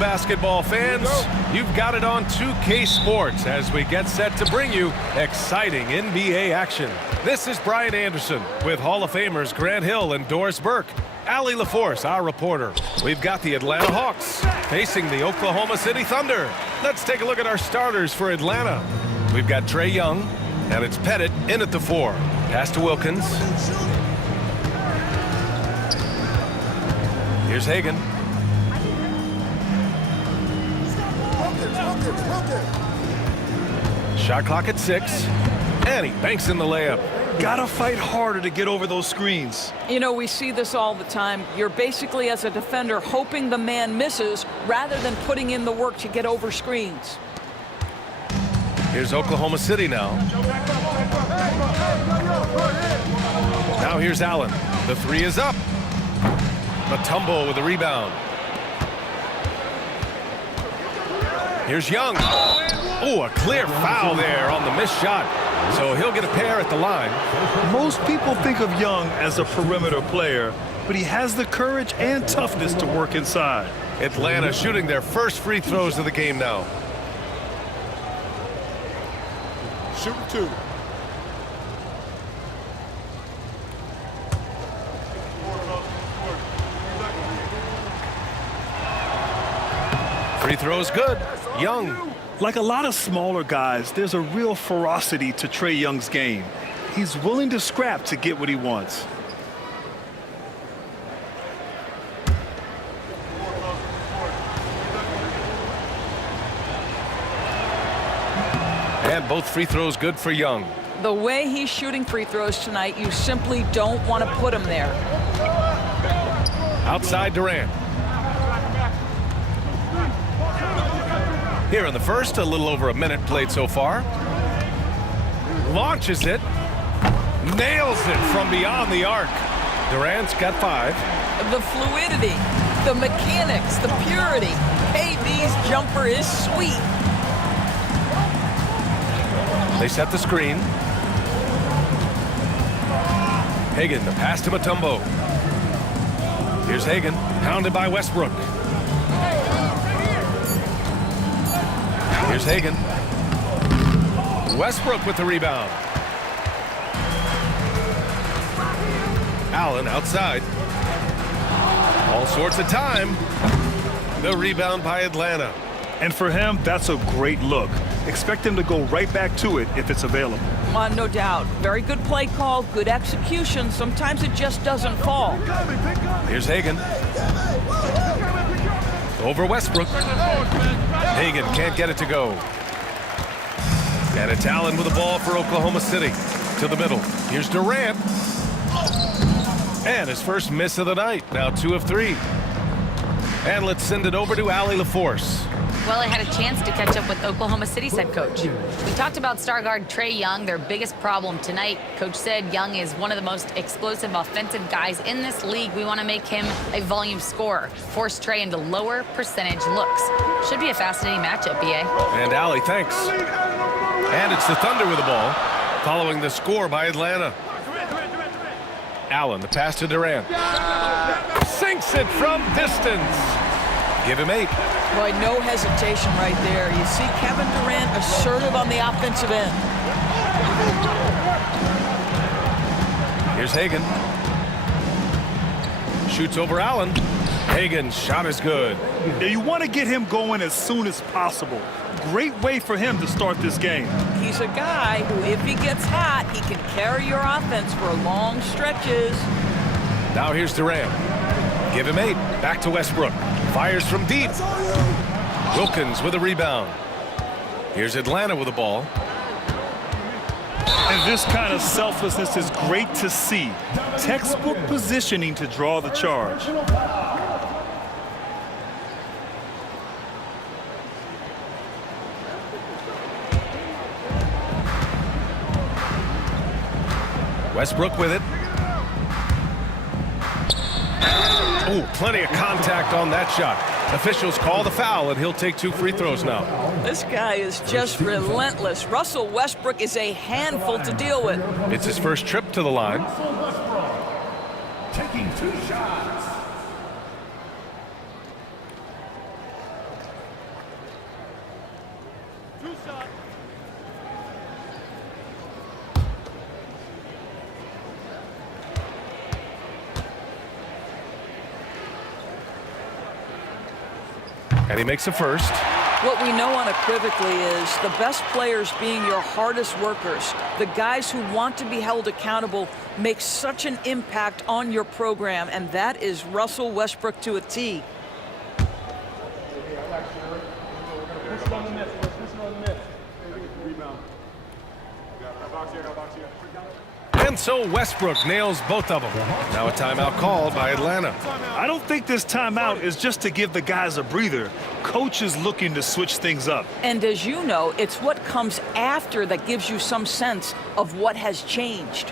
basketball fans. You've got it on 2K Sports as we get set to bring you exciting NBA action. This is Brian Anderson with Hall of Famers Grant Hill and Doris Burke. Allie LaForce, our reporter. We've got the Atlanta Hawks facing the Oklahoma City Thunder. Let's take a look at our starters for Atlanta. We've got Trae Young, and it's Pettit in at the 4. Pass to Wilkins. Here's Hagan. Shot clock at 6, and he banks in the layup. Gotta fight harder to get over those screens. You know, we see this all the time. You're basically, as a defender, hoping the man misses rather than putting in the work to get over screens. Here's Oklahoma City now. Now here's Allen. The 3 is up. Mutombo with the rebound. Here's Young. Oh, a clear foul there on the missed shot. So he'll get a pair at the line. Most people think of Young as a perimeter player, but he has the courage and toughness to work inside. Atlanta shooting their first free throws of the game now. Shooting 2. Free throws good. Young. Like a lot of smaller guys, there's a real ferocity to Trae Young's game. He's willing to scrap to get what he wants. And both free throws good for Young. The way he's shooting free throws tonight, you simply don't want to put him there. Outside Durant. Here in the first, a little over a minute played so far. Launches it. Nails it from beyond the arc. Durant's got 5. The fluidity, the mechanics, the purity. KD's jumper is sweet. They set the screen. Hagan, the pass to Mutombo. Here's Hagan, pounded by Westbrook. Here's Hagan. Westbrook with the rebound. Allen outside. All sorts of time. The rebound by Atlanta. And for him, that's a great look. Expect him to go right back to it if it's available. No doubt. Very good play call, good execution. Sometimes it just doesn't fall. Here's Hagan. Over Westbrook. Hagan can't get it to go. And it's Allen with the ball for Oklahoma City. To the middle. Here's Durant. And his first miss of the night. Now 2 of 3. And let's send it over to Allie LaForce. Well, I had a chance to catch up with Oklahoma City's head coach. We talked about star guard Trae Young, their biggest problem tonight. Coach said Young is one of the most explosive offensive guys in this league. We want to make him a volume scorer, force Trae into lower percentage looks. Should be a fascinating matchup, B.A. And Allie, thanks. And it's the Thunder with the ball, following the score by Atlanta. Allen, the pass to Durant. Sinks it from distance. Give him 8. Boy, no hesitation right there. You see Kevin Durant assertive on the offensive end. Here's Hagan. Shoots over Allen. Hagan's shot is good. Now you want to get him going as soon as possible. Great way for him to start this game. He's a guy who, if he gets hot, he can carry your offense for long stretches. Now here's Durant. Give him 8. Back to Westbrook. Fires from deep. Wilkins with a rebound. Here's Atlanta with the ball. And this kind of selflessness is great to see. Textbook positioning to draw the charge. Westbrook with it. Oh, plenty of contact on that shot. Officials call the foul, and he'll take 2 free throws now. This guy is just relentless. Russell Westbrook is a handful to deal with. It's his first trip to the line. Taking 2 shots. And he makes a first. What we know unequivocally is the best players being your hardest workers, the guys who want to be held accountable, make such an impact on your program, and that is Russell Westbrook to a T. And so Westbrook nails both of them. Now a timeout called by Atlanta. I don't think this timeout is just to give the guys a breather. Coach is looking to switch things up. And as you know, it's what comes after that gives you some sense of what has changed.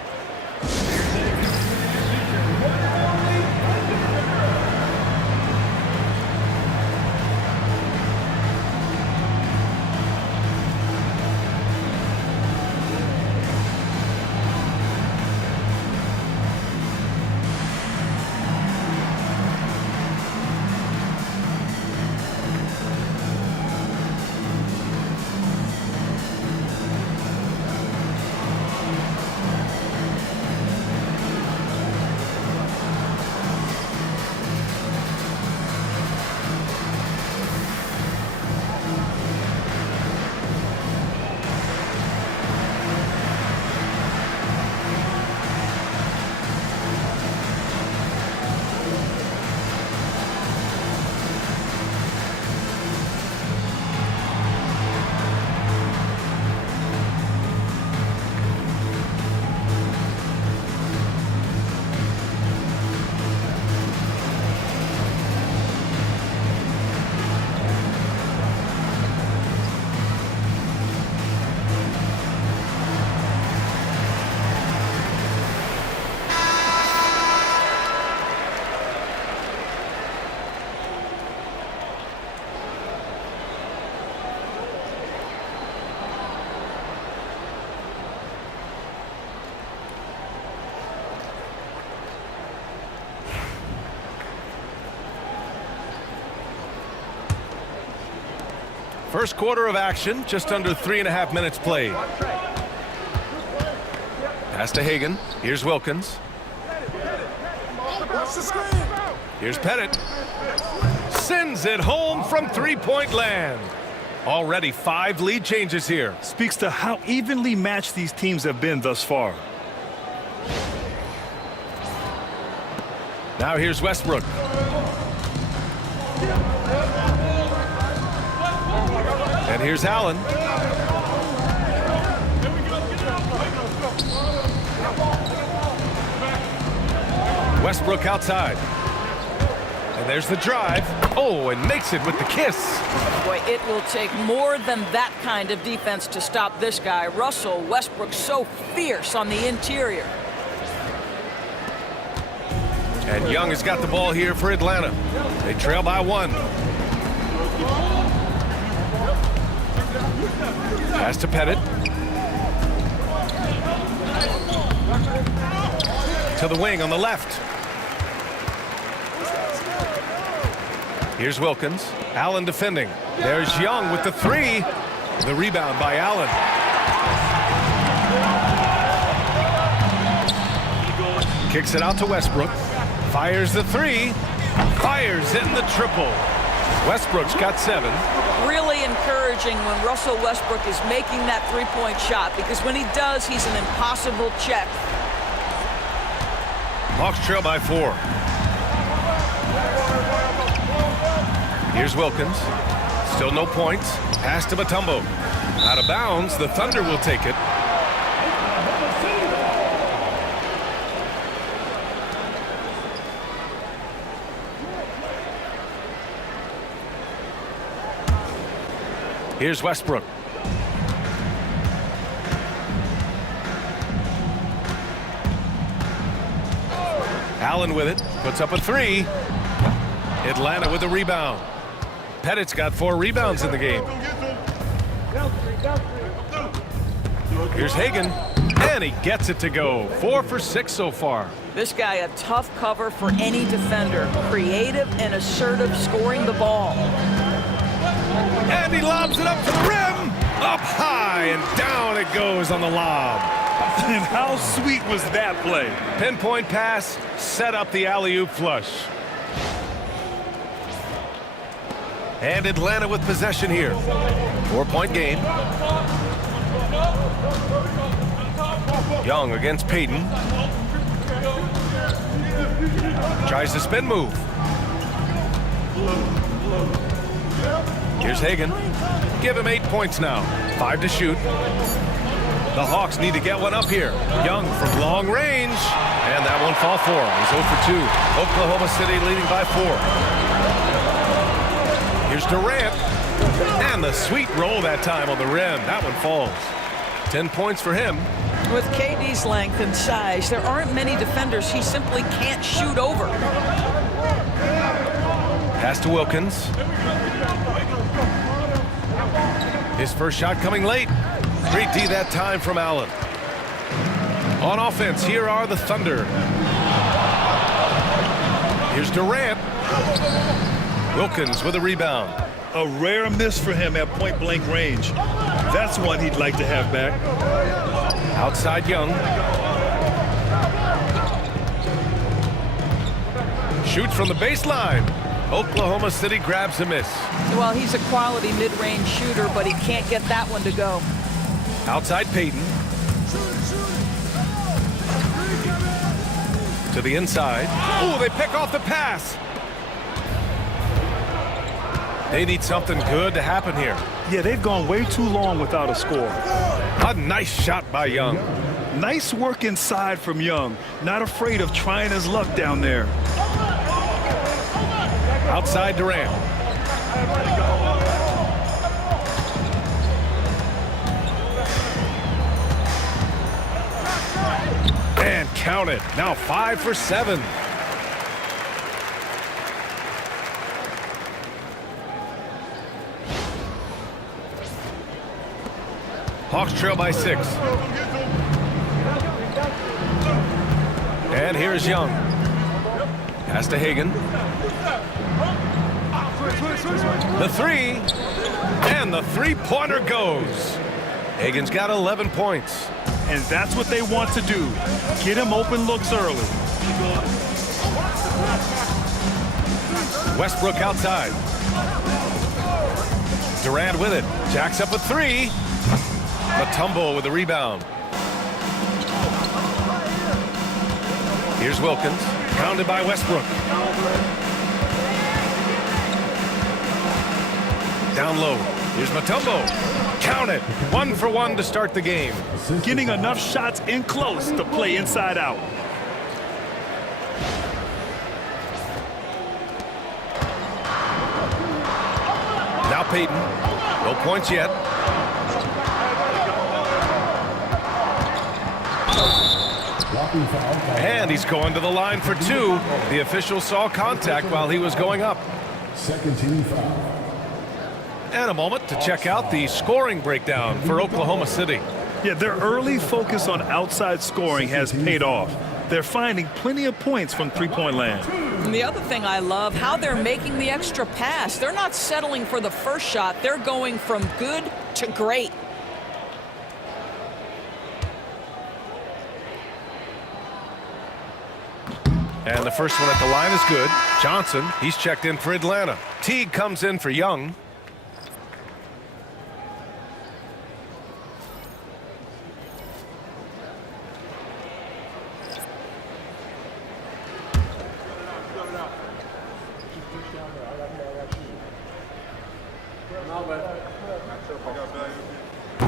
First quarter of action, just under 3.5 minutes played. Pass to Hagan. Here's Wilkins. Here's Pettit. Sends it home from three-point land. Already 5 lead changes here. Speaks to how evenly matched these teams have been thus far. Now here's Westbrook. And here's Allen. Westbrook outside. And there's the drive. Oh, and makes it with the kiss. Boy, it will take more than that kind of defense to stop this guy. Russell Westbrook so fierce on the interior. And Young has got the ball here for Atlanta. They trail by 1. Pass to Pettit. To the wing on the left. Here's Wilkins. Allen defending. There's Young with the 3. The rebound by Allen. Kicks it out to Westbrook. Fires the 3. Fires in the triple. Westbrook's got 7. Really encouraging when Russell Westbrook is making that three-point shot, because when he does, he's an impossible check. Hawks trail by 4. Here's Wilkins. Still no points. Pass to Mutombo. Out of bounds. The Thunder will take it. Here's Westbrook. Allen with it. Puts up a 3. Atlanta with the rebound. Pettit's got 4 rebounds in the game. Here's Hagan. And he gets it to go. 4 for 6 so far. This guy a tough cover for any defender. Creative and assertive scoring the ball. And he lobs it up to the rim. Up high and down it goes on the lob. And how sweet was that play? Pinpoint pass, set up the alley-oop flush. And Atlanta with possession here. 4-point game. Young against Payton. Tries the spin move. Here's Hagan. Give him 8 points now. 5 to shoot. The Hawks need to get one up here. Young from long range. And that one fall for him. He's 0 for 2. Oklahoma City leading by 4. Here's Durant. And the sweet roll that time on the rim. That one falls. 10 points for him. With KD's length and size, there aren't many defenders he simply can't shoot over. Pass to Wilkins. His first shot coming late. Great D that time from Allen. On offense, here are the Thunder. Here's Durant. Wilkins with a rebound. A rare miss for him at point-blank range. That's one he'd like to have back. Outside Young. Shoots from the baseline. Oklahoma City grabs a miss. Well, he's a quality mid-range shooter, but he can't get that one to go. Outside Payton. To the inside. Oh, they pick off the pass. They need something good to happen here. Yeah, they've gone way too long without a score. A nice shot by Young. Nice work inside from Young. Not afraid of trying his luck down there. Outside Durant. And count it. Now 5 for 7. Hawks trail by 6. And here's Young. Pass to Hagan. The three. And the three-pointer goes. Hagan's got 11 points. And that's what they want to do. Get him open looks early. Westbrook outside. Durant with it. Jacks up a 3. Mutombo with the rebound. Here's Wilkins. Pounded by Westbrook. Down low. Here's Mutombo. Count it. 1 for 1 to start the game. Getting enough shots in close to play inside out. Now Payton. No points yet. And he's going to the line for 2. The official saw contact while he was going up. Second team foul. And a moment to check out the scoring breakdown for Oklahoma City. Yeah, their early focus on outside scoring has paid off. They're finding plenty of points from three-point land. And the other thing I love, how they're making the extra pass. They're not settling for the first shot. They're going from good to great. And the first one at the line is good. Johnson, he's checked in for Atlanta. Teague comes in for Young.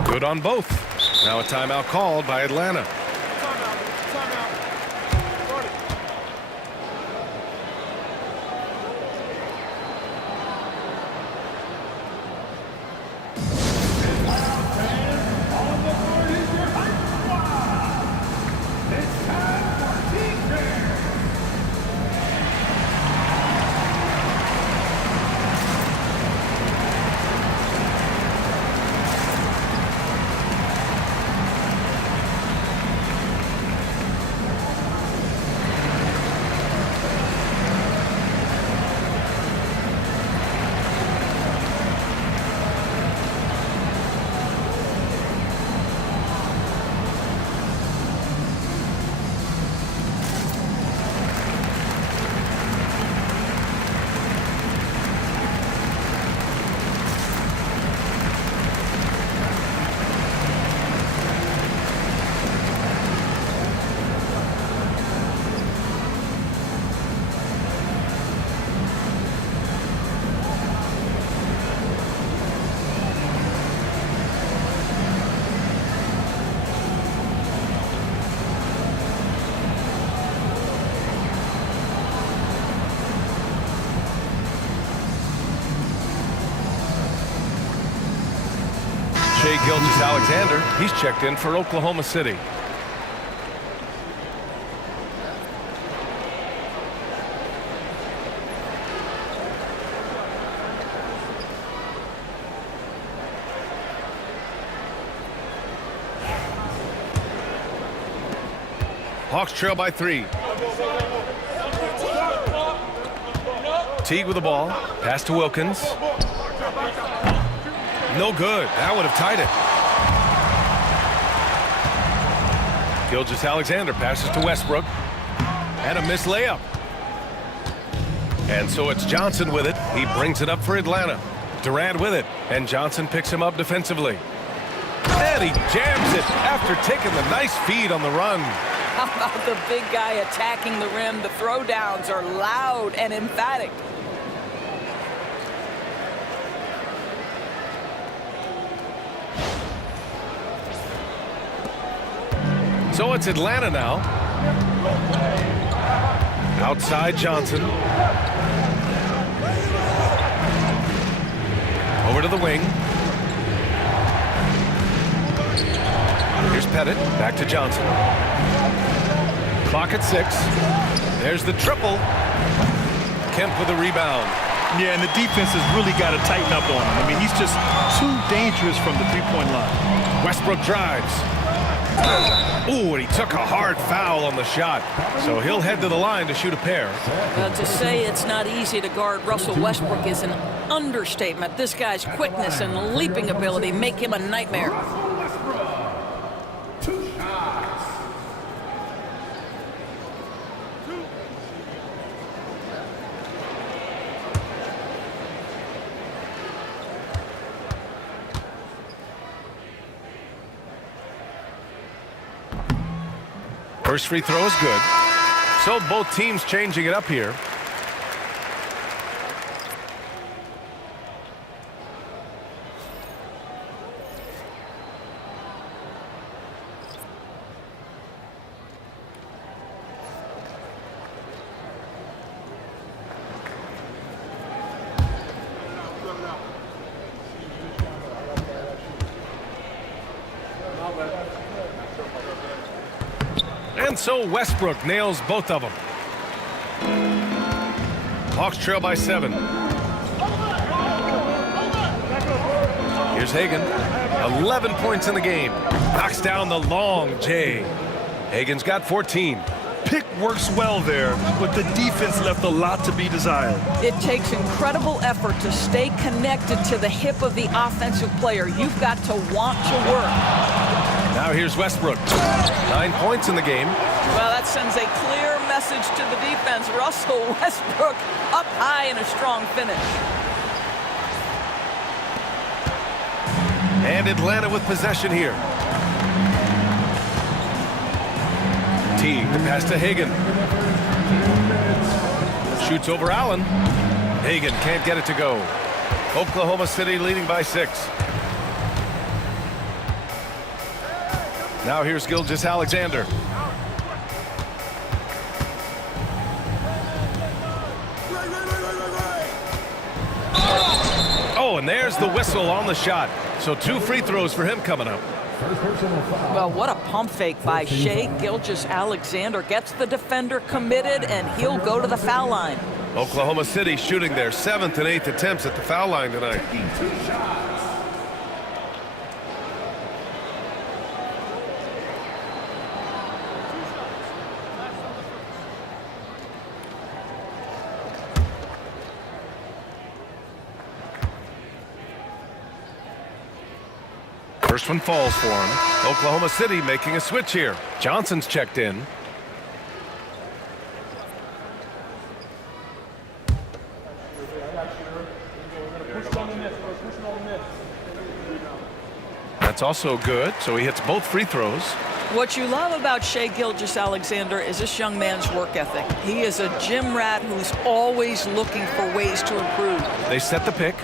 Good on both. Now a timeout called by Atlanta. Shai Gilgeous-Alexander, he's checked in for Oklahoma City. Hawks trail by 3. Teague with the ball. Pass to Wilkins. No good. That would have tied it. Gilgeous-Alexander passes to Westbrook. And a missed layup. And so it's Johnson with it. He brings it up for Atlanta. Durant with it. And Johnson picks him up defensively. And he jams it after taking the nice feed on the run. How about the big guy attacking the rim? The throwdowns are loud and emphatic. So it's Atlanta now. Outside Johnson. Over to the wing. Here's Pettit. Back to Johnson. Clock at 6. There's the triple. Kemp with the rebound. Yeah, and the defense has really got to tighten up on him. I mean, he's just too dangerous from the three-point line. Westbrook drives. Ooh, and he took a hard foul on the shot. So he'll head to the line to shoot a pair. To say it's not easy to guard Russell Westbrook is an understatement. This guy's quickness and leaping ability make him a nightmare. First free throw is good. So both teams changing it up here. And so Westbrook nails both of them. Hawks trail by 7. Here's Hagan. 11 points in the game. Knocks down the long J. Hagan's got 14. Pick works well there, but the defense left a lot to be desired. It takes incredible effort to stay connected to the hip of the offensive player. You've got to want to work. Now here's Westbrook. 9 points in the game. Well, that sends a clear message to the defense. Russell Westbrook up high in a strong finish. And Atlanta with possession here. Teague, the pass to Hagan. Shoots over Allen. Hagan can't get it to go. Oklahoma City leading by 6. Now here's Gilgeous-Alexander. Oh, and there's the whistle on the shot. So 2 free throws for him coming up. Well, what a pump fake by Shai Gilgeous-Alexander. Gets the defender committed, and he'll go to the foul line. Oklahoma City shooting their 7th and 8th attempts at the foul line tonight. First one falls for him. Oklahoma City making a switch here. Johnson's checked in. That's also good, so he hits both free throws. What you love about Shai Gilgeous-Alexander is this young man's work ethic. He is a gym rat who's always looking for ways to improve. They set the pick.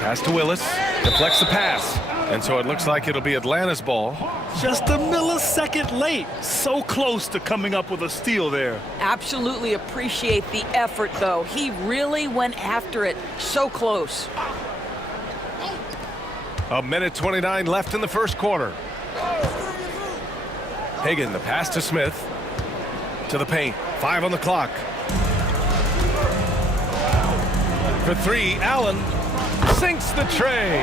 Pass to Willis. Deflects the pass. And so it looks like it'll be Atlanta's ball. Just a millisecond late. So close to coming up with a steal there. Absolutely appreciate the effort, though. He really went after it. So close. A minute 29 left in the first quarter. Hagan, the pass to Smith. To the paint. 5 on the clock. For 3, Allen sinks the tray.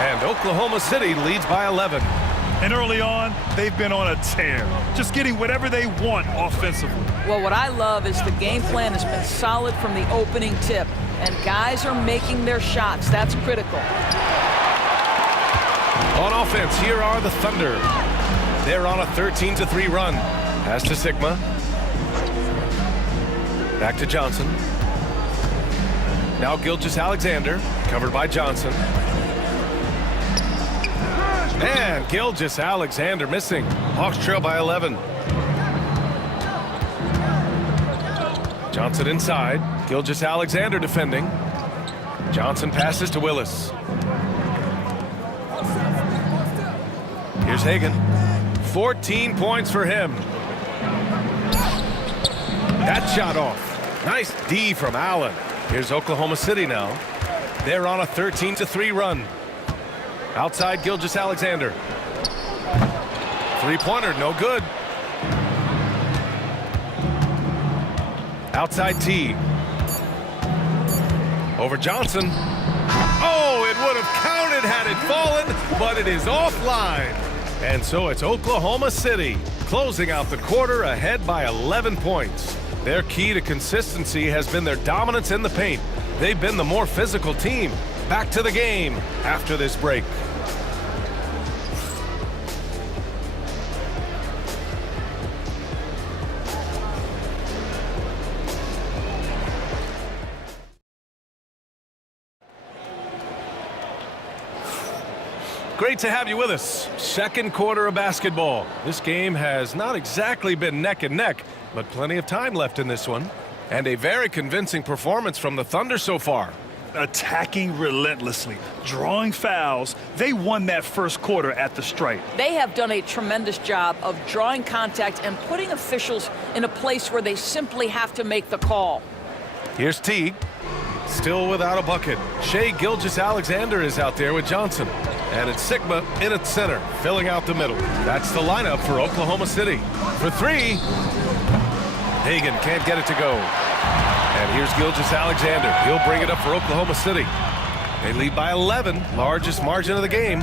And Oklahoma City leads by 11. And early on, they've been on a tear, just getting whatever they want offensively. Well, what I love is the game plan has been solid from the opening tip, and guys are making their shots. That's critical. On offense, here are the Thunder. They're on a 13-3 run. Pass to Sigma. Back to Johnson. Now Gilgeous-Alexander, covered by Johnson. And Gilgeous-Alexander missing. Hawks trail by 11. Johnson inside. Gilgeous-Alexander defending. Johnson passes to Willis. Here's Hagan. 14 points for him. That shot off. Nice D from Allen. Here's Oklahoma City now. They're on a 13-3 run. Outside Gilgeous-Alexander. Three-pointer, no good. Outside T. Over Johnson. Oh, it would have counted had it fallen, but it is offline. And so it's Oklahoma City closing out the quarter ahead by 11 points. Their key to consistency has been their dominance in the paint. They've been the more physical team. Back to the game after this break. Great to have you with us. Second quarter of basketball. This game has not exactly been neck and neck, but plenty of time left in this one. And a very convincing performance from the Thunder so far. Attacking relentlessly, drawing fouls. They won that first quarter at the stripe. They have done a tremendous job of drawing contact and putting officials in a place where they simply have to make the call. Here's Teague. Still without a bucket. Shai Gilgeous-Alexander is out there with Johnson. And it's Sigma in its center, filling out the middle. That's the lineup for Oklahoma City. For 3, Hagan can't get it to go. And here's Gilgeous-Alexander. He'll bring it up for Oklahoma City. They lead by 11, largest margin of the game.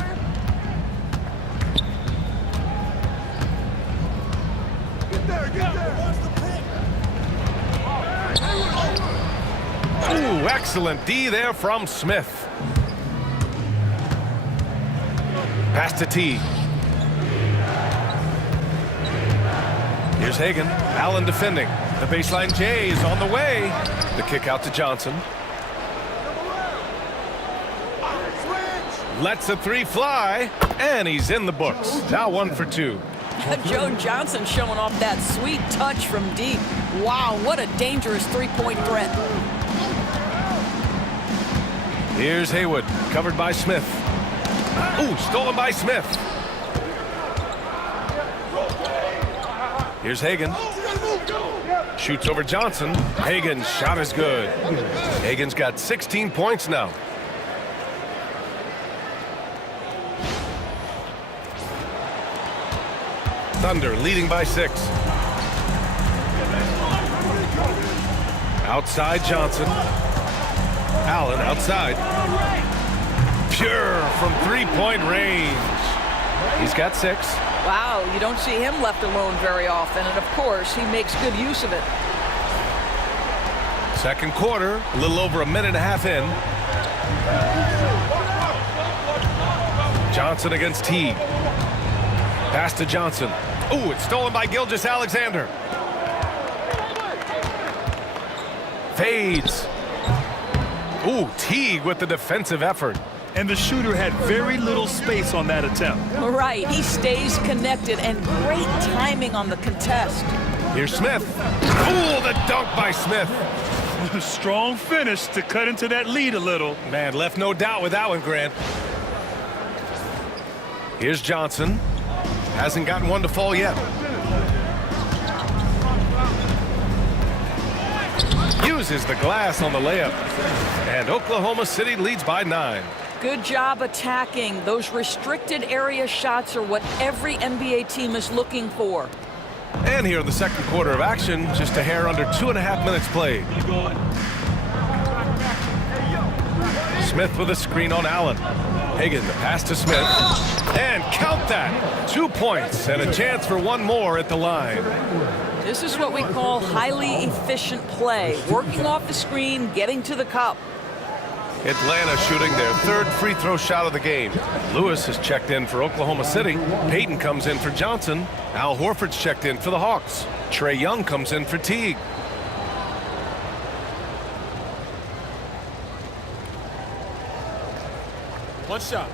Ooh, excellent D there from Smith. Pass to T. Here's Hagan. Allen defending. The baseline J is on the way. The kick out to Johnson. Lets the 3 fly, and he's in the books. Now 1 for 2. Joe Johnson showing off that sweet touch from deep. Wow, what a dangerous three-point threat. Here's Haywood, covered by Smith. Ooh, stolen by Smith. Here's Hagan. Shoots over Johnson. Hagan's shot is good. Hagan's got 16 points now. Thunder leading by 6. Outside Johnson. Allen outside. Pure from three-point range. He's got 6. Wow, you don't see him left alone very often, and of course, he makes good use of it. Second quarter, a little over a minute and a half in. Johnson against Teague. Pass to Johnson. Ooh, it's stolen by Gilgeous-Alexander. Fades. Ooh, Teague with the defensive effort. And the shooter had very little space on that attempt. Right, he stays connected, and great timing on the contest. Here's Smith. Ooh, the dunk by Smith. Strong finish to cut into that lead a little. Man, left no doubt with that one, Grant. Here's Johnson. Hasn't gotten one to fall yet. Uses the glass on the layup. And Oklahoma City leads by 9. Good job attacking. Those restricted area shots are what every NBA team is looking for. And here in the second quarter of action, just a hair under 2.5 minutes played. Smith with a screen on Allen. Hagan, the pass to Smith. And count that. 2 points and a chance for one more at the line. This is what we call highly efficient play. Working off the screen, getting to the cup. Atlanta shooting their third free throw shot of the game. Lewis has checked in for Oklahoma City. Payton comes in for Johnson. Al Horford's checked in for the Hawks. Trae Young comes in for Teague. One shot.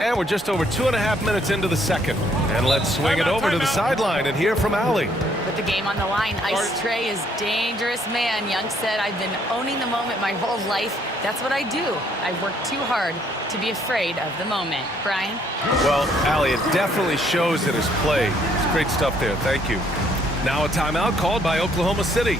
And we're just over 2.5 minutes into the second. And let's swing it over to the sideline and hear from Allie. With the game on the line, Ice Trae is dangerous man. Young said, I've been owning the moment my whole life. That's what I do. I work too hard to be afraid of the moment. Brian? Well, Allie, it definitely shows in his play. It's great stuff there. Thank you. Now a timeout called by Oklahoma City.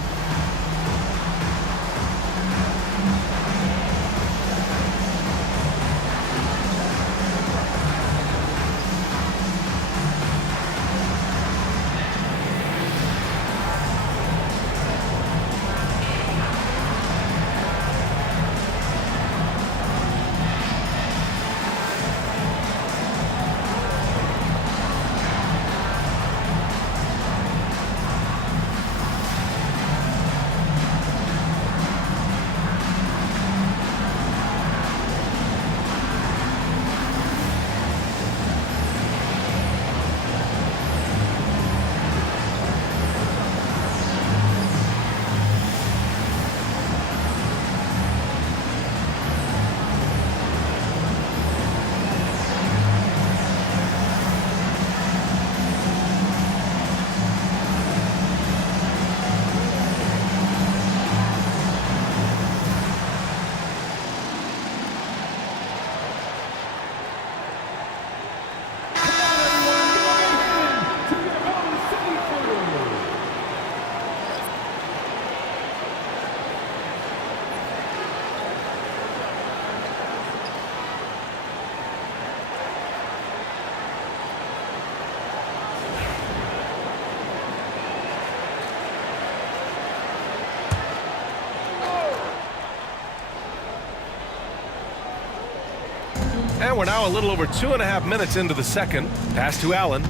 And we're now a little over 2.5 minutes into the second. Pass to Allen.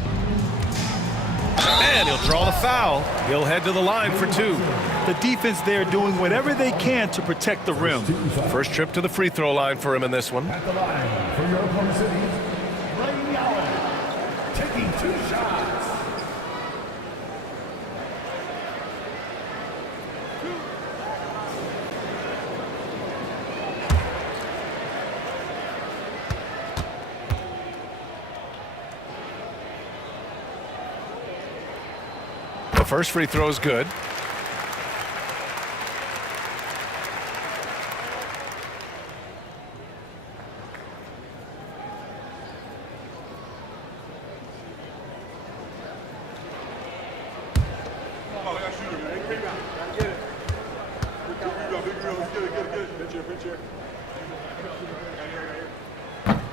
And he'll draw the foul. He'll head to the line for two. The defense there doing whatever they can to protect the rim. First trip to the free throw line for him in this one. At the line for your Oklahoma City, Ray Allen, taking 2 shots. The first free throw is good.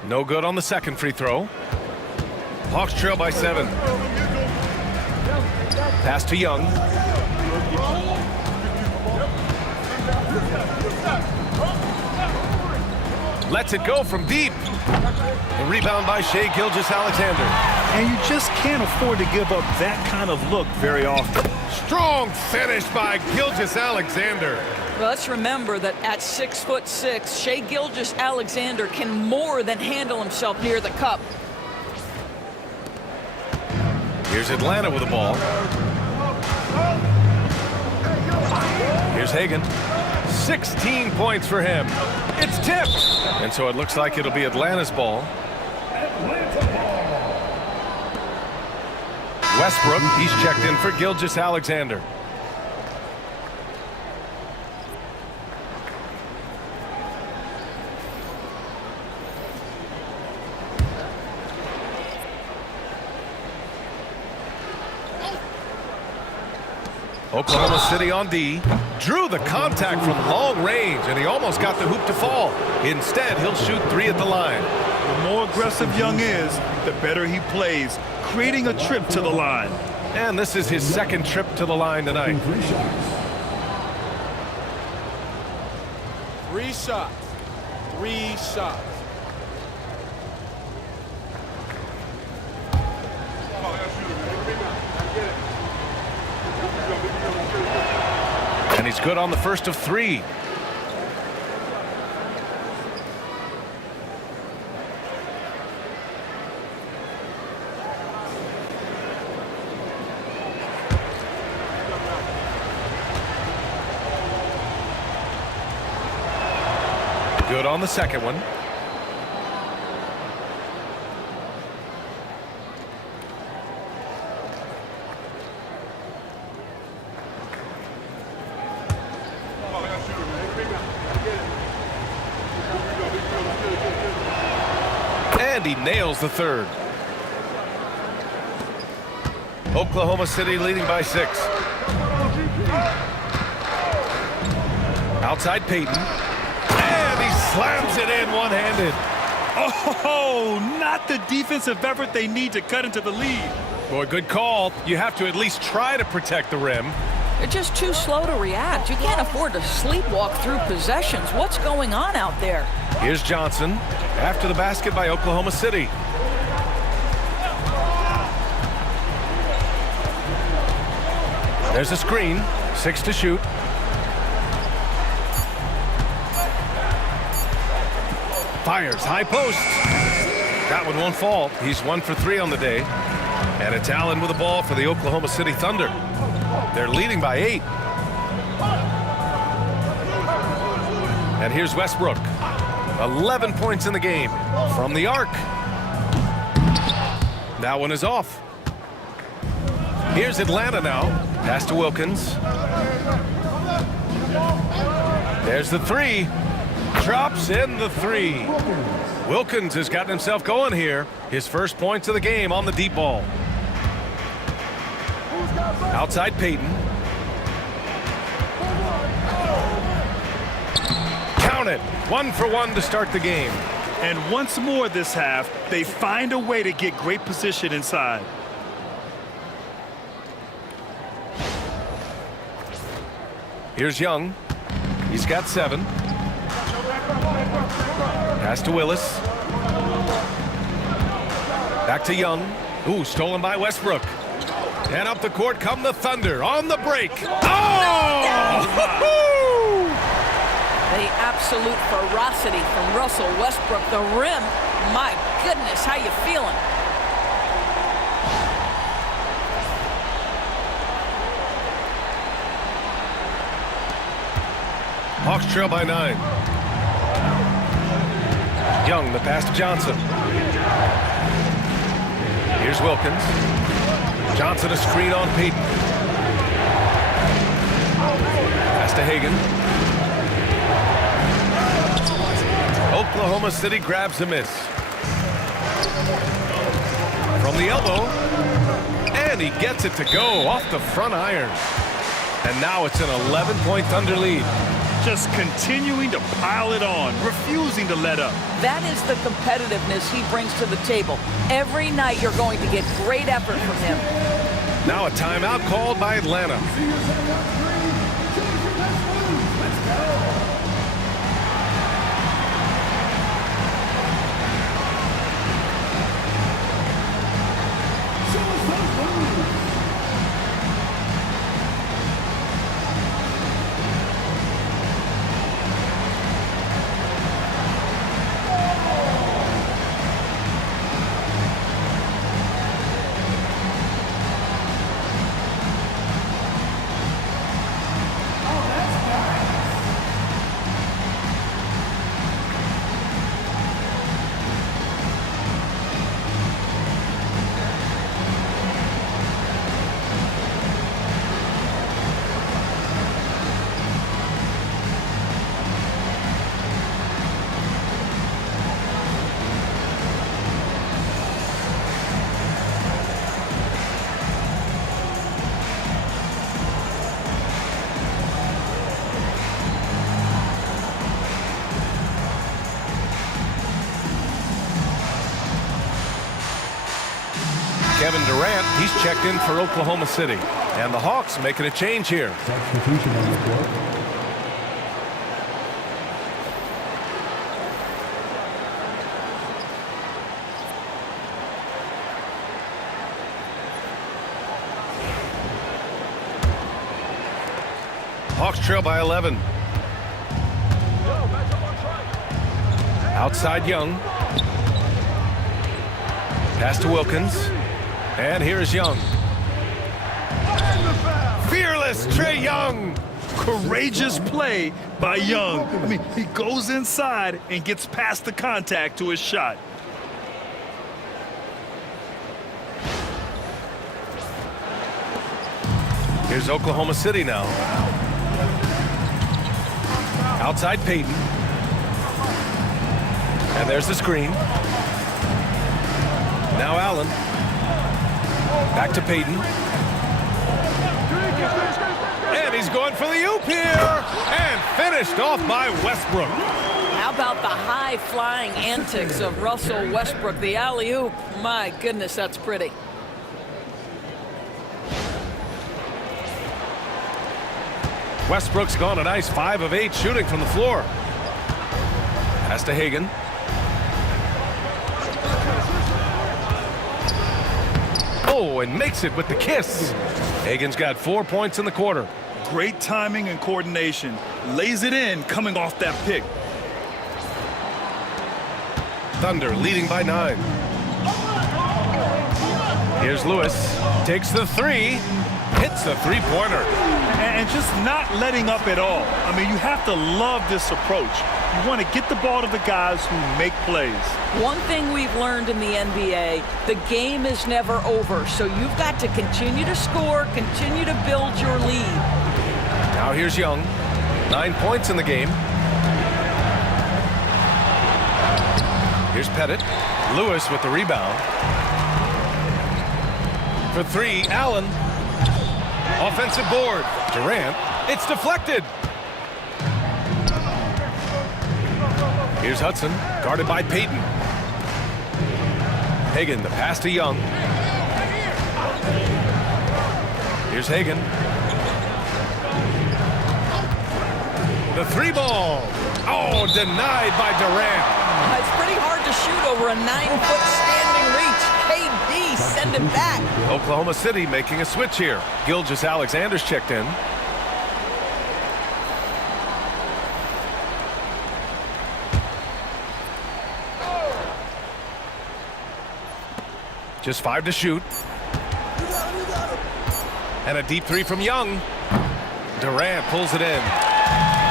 No good on the second free throw. Hawks trail by 7. Pass to Young. Lets it go from deep. The rebound by Shai Gilgeous-Alexander. And you just can't afford to give up that kind of look very often. Strong finish by Gilgeous-Alexander. Well, let's remember that at 6'6", Shai Gilgeous-Alexander can more than handle himself near the cup. Here's Atlanta with the ball. Here's Hagan. 16 points for him. It's tipped. And so it looks like it'll be Atlanta's ball. Westbrook, he's checked in for Gilgeous-Alexander. Oklahoma City on D. Drew the contact from long range, and he almost got the hoop to fall. Instead, he'll shoot 3 at the line. The more aggressive Young is, the better he plays, creating a trip to the line. And this is his second trip to the line tonight. 3 shots. 3 shots. And he's good on the first of 3. Good on the second one. And he nails the third. Oklahoma City leading by 6. Outside Payton. And he slams it in one-handed. Oh, not the defensive effort they need to cut into the lead. Boy, good call. You have to at least try to protect the rim. They're just too slow to react. You can't afford to sleepwalk through possessions. What's going on out there? Here's Johnson after the basket by Oklahoma City. There's a screen. 6 to shoot. Fires, high post. That one won't fall. He's 1 for 3 on the day. And it's Allen with the ball for the Oklahoma City Thunder. They're leading by 8. And here's Westbrook. 11 points in the game from the arc. That one is off. Here's Atlanta now. Pass to Wilkins. There's the 3. Drops in the 3. Wilkins has gotten himself going here. His first points of the game on the deep ball. Outside Payton. Count it. 1 for 1 to start the game. And once more this half, they find a way to get great position inside. Here's Young. He's got 7. Pass to Willis. Back to Young. Ooh, stolen by Westbrook. And up the court come the Thunder on the break. Oh! The absolute ferocity from Russell Westbrook. The rim. My goodness, how you feeling? Hawks trail by 9. Young, the pass to Johnson. Here's Wilkins. Johnson a screen on Payton. Pass to Hagan. Oklahoma City grabs a miss. From the elbow. And he gets it to go off the front iron. And now it's an 11-point Thunder lead. Just continuing to pile it on, refusing to let up. That is the competitiveness he brings to the table. Every night you're going to get great effort from him. Now a timeout called by Atlanta. Kevin Durant, he's checked in for Oklahoma City. And the Hawks making a change here. Substitution on the court. Hawks trail by 11. Outside Young. Pass to Wilkins. And here's Young. Fearless Trae Young. Courageous play by Young. I mean, he goes inside and gets past the contact to his shot. Here's Oklahoma City now. Outside Payton. And there's the screen. Now Allen. Back to Payton. And he's going for the oop here. And finished off by Westbrook. How about the high-flying antics of Russell Westbrook? The alley-oop. My goodness, that's pretty. Westbrook's gone a nice 5 of 8 shooting from the floor. Pass to Hagan. Oh, and makes it with the kiss. Hagan's got 4 points in the quarter. Great timing and coordination. Lays it in coming off that pick. Thunder leading by 9. Here's Lewis. Takes the 3. Hits the three-pointer. And just not letting up at all. I mean, you have to love this approach. You want to get the ball to the guys who make plays. One thing we've learned in the NBA, the game is never over. So you've got to continue to score, continue to build your lead. Now here's Young. 9 points in the game. Here's Pettit. Lewis with the rebound. For 3, Allen. Offensive board. Durant. It's deflected. Here's Hudson, guarded by Payton. Hagan, the pass to Young. Here's Hagan. The 3 ball. Oh, denied by Durant. It's pretty hard to shoot over a 9-foot standing reach. KD, send it back. Oklahoma City making a switch here. Gilgeous-Alexander's checked in. Just 5 to shoot. And a deep 3 from Young. Durant pulls it in.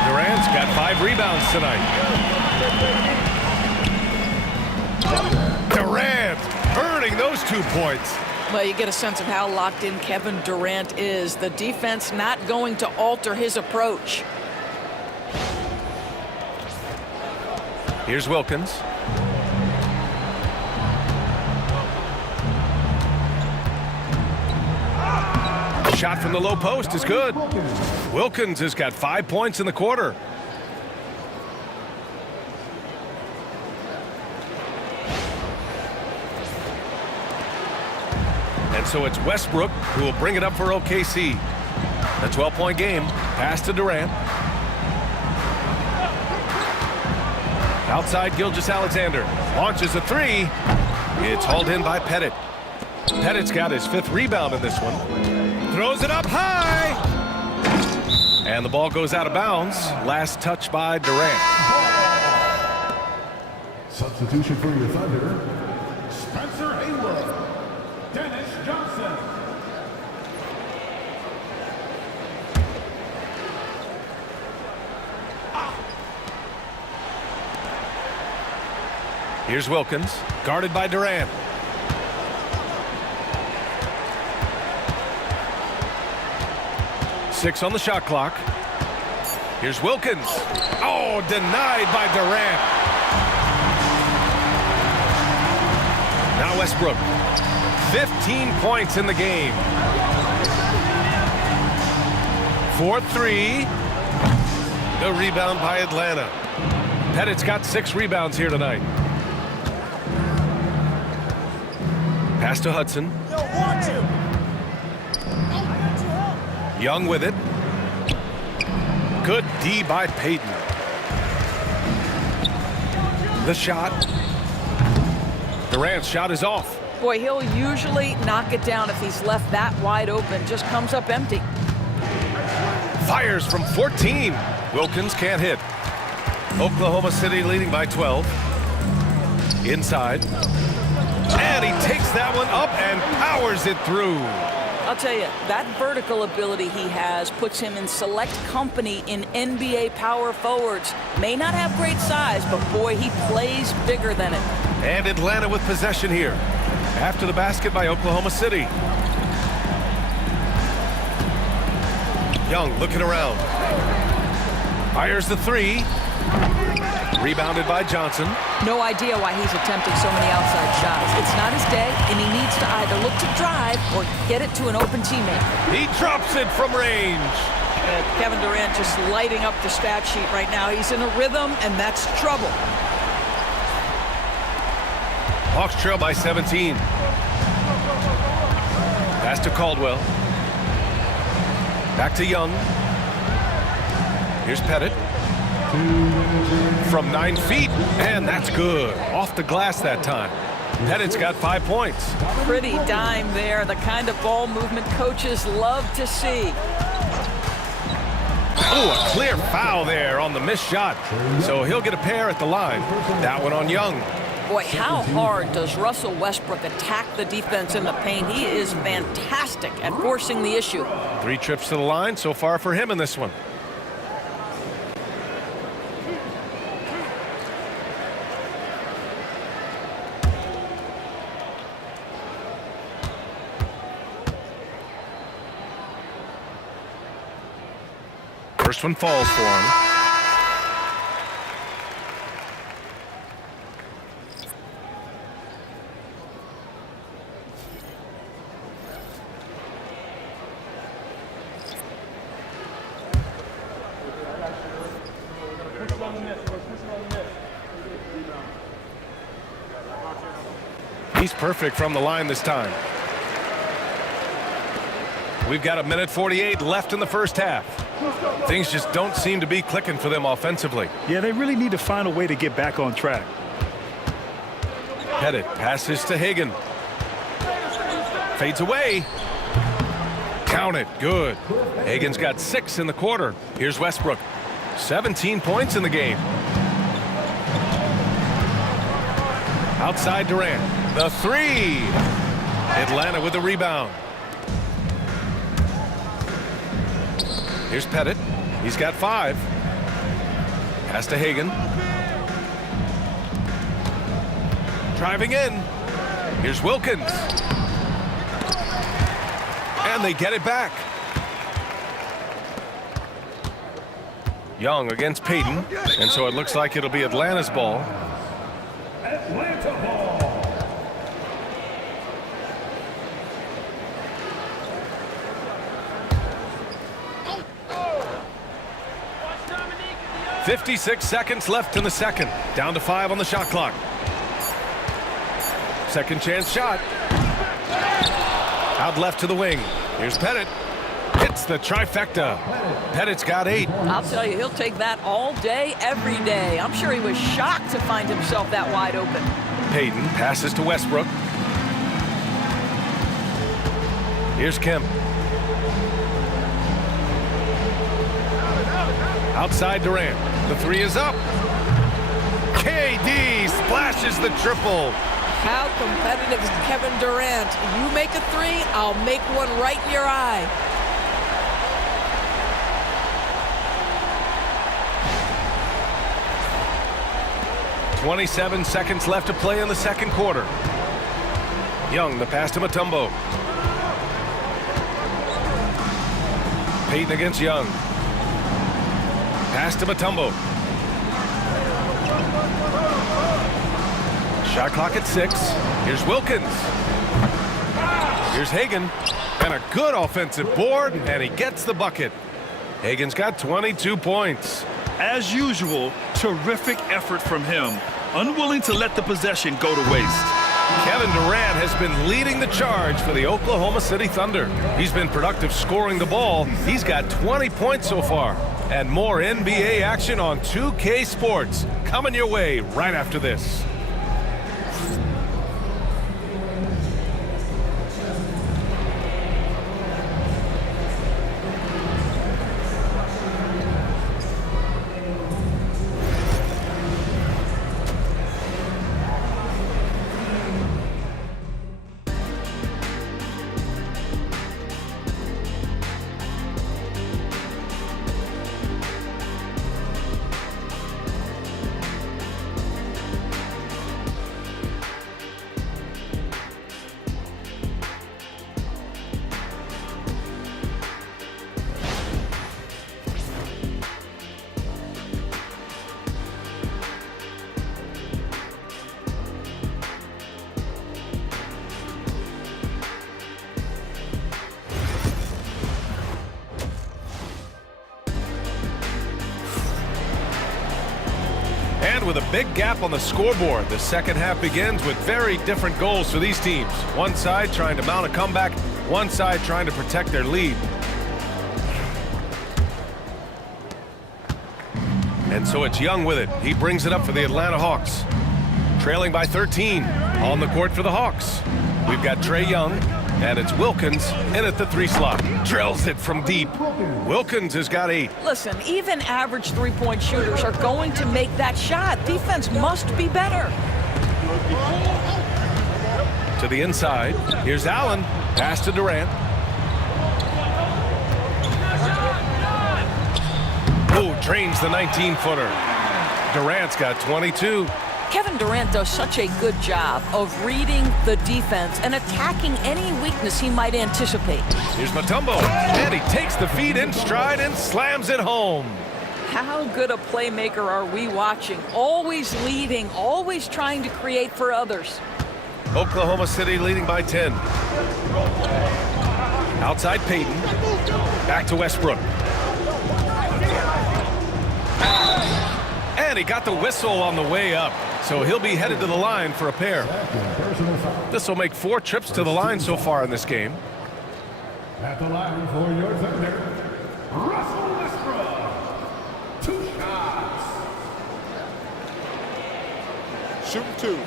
Durant's got 5 rebounds tonight. Durant earning those 2 points. Well, you get a sense of how locked in Kevin Durant is. The defense not going to alter his approach. Here's Wilkins. Shot from the low post is good. Wilkins has got 5 points in the quarter. And so it's Westbrook who will bring it up for OKC. A 12-point game. Pass to Durant. Outside Gilgeous-Alexander. Launches a 3. It's hauled in by Pettit. Pettit's got his 5th rebound in this one. Throws it up high. And the ball goes out of bounds. Last touch by Durant. Substitution for your Thunder, Spencer Haywood, Dennis Johnson. Here's Wilkins, guarded by Durant. Six on the shot clock. Here's Wilkins. Oh, denied by Durant. Now Westbrook. 15 points in the game. 4-3. The rebound by Atlanta. Pettit's got 6 rebounds here tonight. Pass to Hudson. Young with it. Good D by Payton. The shot. Durant's shot is off. Boy, he'll usually knock it down if he's left that wide open. Just comes up empty. Fires from 14. Wilkins can't hit. Oklahoma City leading by 12. Inside. And he takes that one up and powers it through. I'll tell you, that vertical ability he has puts him in select company in NBA power forwards. May not have great size, but boy, he plays bigger than it. And Atlanta with possession here. After the basket by Oklahoma City. Young looking around. Fires the three. Rebounded by Johnson. No idea why he's attempting so many outside shots. It's not his day, and he needs to either look to drive or get it to an open teammate. He drops it from range. Kevin Durant just lighting up the stat sheet right now. He's in a rhythm, and that's trouble. Hawks trail by 17. Pass to Caldwell. Back to Young. Here's Pettit. From 9 feet, and that's good. Off the glass that time. Pettit's got 5 points. Pretty dime there. The kind of ball movement coaches love to see. Oh, a clear foul there on the missed shot. So he'll get a pair at the line. That one on Young. Boy, how hard does Russell Westbrook attack the defense in the paint? He is fantastic at forcing the issue. 3 trips to the line so far for him in this one. First one falls for him. He's perfect from the line this time. We've got 1:48 left in the first half. Things just don't seem to be clicking for them offensively. Yeah, they really need to find a way to get back on track. Pettit passes to Hagan. Fades away. Count it. Good. Hagan's got 6 in the quarter. Here's Westbrook. 17 points in the game. Outside Durant. The 3. Atlanta with the rebound. Here's Pettit. He's got 5. Pass to Hagan. Driving in. Here's Wilkins. And they get it back. Young against Payton. And so it looks like it'll be Atlanta's ball. Atlanta ball. 56 seconds left in the second. Down to 5 on the shot clock. Second chance shot. Out left to the wing. Here's Pettit. Hits the trifecta. Pettit's got 8. I'll tell you, he'll take that all day, every day. I'm sure he was shocked to find himself that wide open. Payton passes to Westbrook. Here's Kemp. Outside Durant. The 3 is up. KD splashes the triple. How competitive is Kevin Durant? You make a 3, I'll make one right in your eye. .27 seconds left to play in the second quarter. Young, the pass to Mutombo. Payton against Young. Pass to Mutombo. Shot clock at 6. Here's Wilkins. Here's Hagan. And a good offensive board, and he gets the bucket. Hagan's got 22 points. As usual, terrific effort from him. Unwilling to let the possession go to waste. Kevin Durant has been leading the charge for the Oklahoma City Thunder. He's been productive scoring the ball. He's got 20 points so far. And more NBA action on 2K Sports coming your way right after this. And with a big gap on the scoreboard, the second half begins with very different goals for these teams. One side trying to mount a comeback, one side trying to protect their lead. And so it's Young with it. He brings it up for the Atlanta Hawks. Trailing by 13 on the court for the Hawks. We've got Trae Young, and it's Wilkins in at the 3 slot. Drills it from deep. Wilkins has got 8. Listen, even average three-point shooters are going to make that shot. Defense must be better. To the inside. Here's Allen. Pass to Durant. Oh, drains the 19-footer. Durant's got 22. Kevin Durant does such a good job of reading the defense and attacking any weakness he might anticipate. Here's Mutombo, and he takes the feed in stride and slams it home. How good a playmaker are we watching? Always leading, always trying to create for others. Oklahoma City leading by 10. Outside Payton. Back to Westbrook. And he got the whistle on the way up. So he'll be headed to the line for a pair. This will make 4 trips to the line so far in this game. At the line for your Thunder, Russell Westbrook. 2 shots. Shooting 2.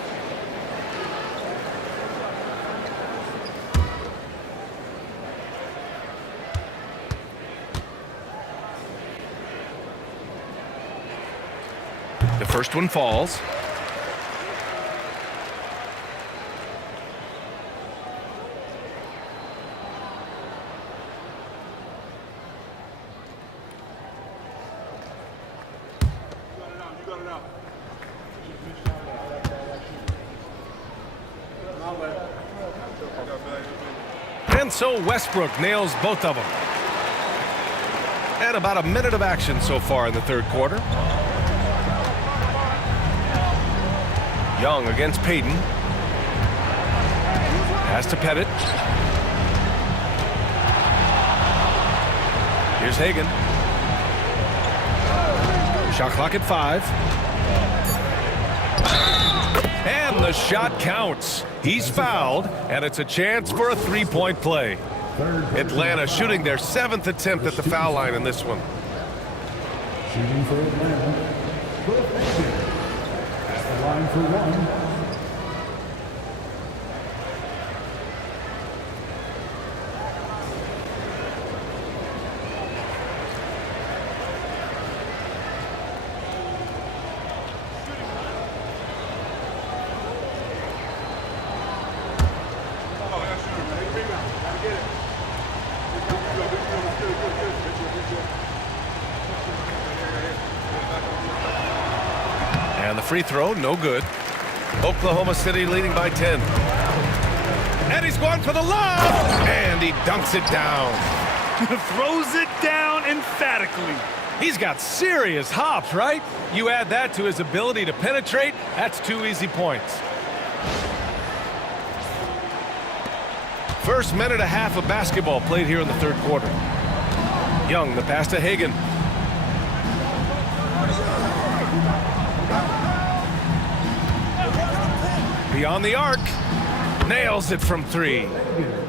The first one falls. And so Westbrook nails both of them. And about a minute of action so far in the third quarter. Young against Payton. Pass to Pettit. Here's Hagan. Shot clock at 5. And the shot counts. He's fouled, and it's a chance for a 3-point play. Atlanta shooting their 7th attempt at the foul line in this one. Shooting for Atlanta. At the line for 1. And the free throw, no good. Oklahoma City leading by 10. And he's going for the lob! And he dunks it down. Throws it down emphatically. He's got serious hops, right? You add that to his ability to penetrate, that's 2 easy points. First minute and a half of basketball played here in the third quarter. Young, the pass to Hagan. beyond the arc. Nails it from 3.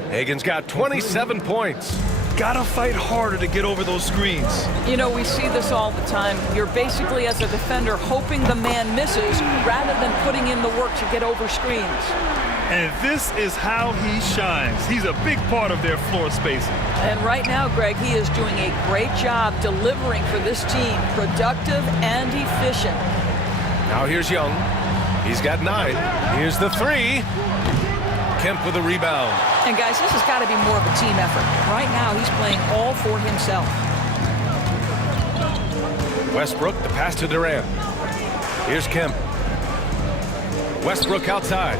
Hagen's got 27 points. Gotta fight harder to get over those screens. You know, we see this all the time. You're basically, as a defender, hoping the man misses rather than putting in the work to get over screens. And this is how he shines. He's a big part of their floor spacing. And right now, Greg, he is doing a great job delivering for this team, productive and efficient. Now here's Young. He's got 9. Here's the 3. Kemp with a rebound. And guys, this has got to be more of a team effort. Right now, he's playing all for himself. Westbrook, the pass to Durant. Here's Kemp. Westbrook outside.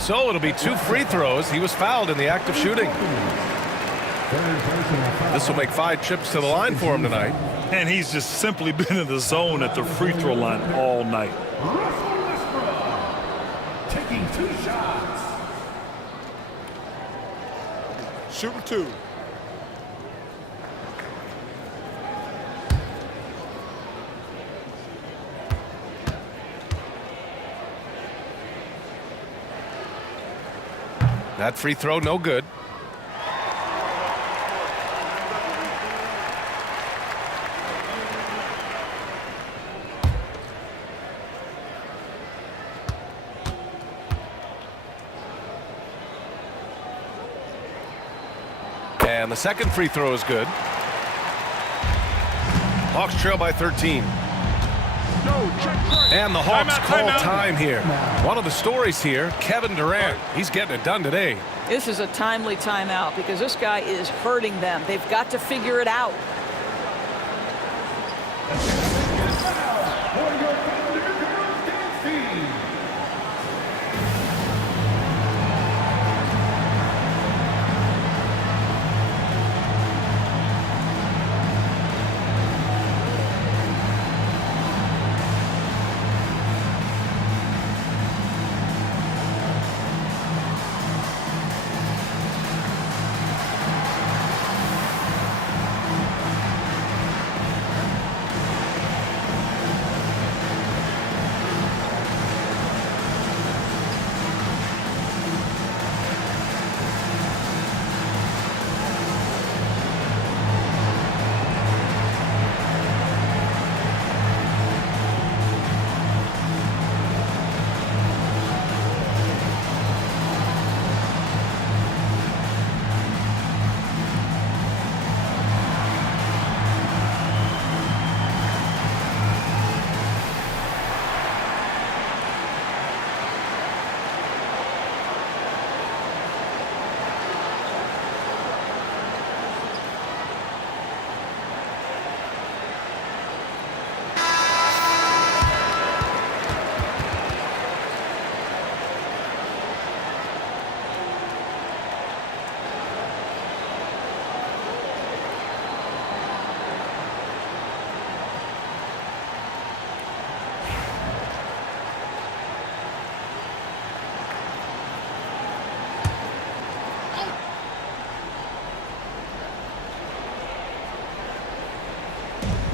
So it'll be 2 free throws. He was fouled in the act of shooting. This will make 5 trips to the line for him tonight. And he's just simply been in the zone at the free throw line all night. Taking 2 shots. Shooting 2. That free throw, no good. And the second free throw is good. Hawks trail by 13. And the Hawks call time here. One of the stories here, Kevin Durant. He's getting it done today. This is a timely timeout because this guy is hurting them. They've got to figure it out. For your Thunder team.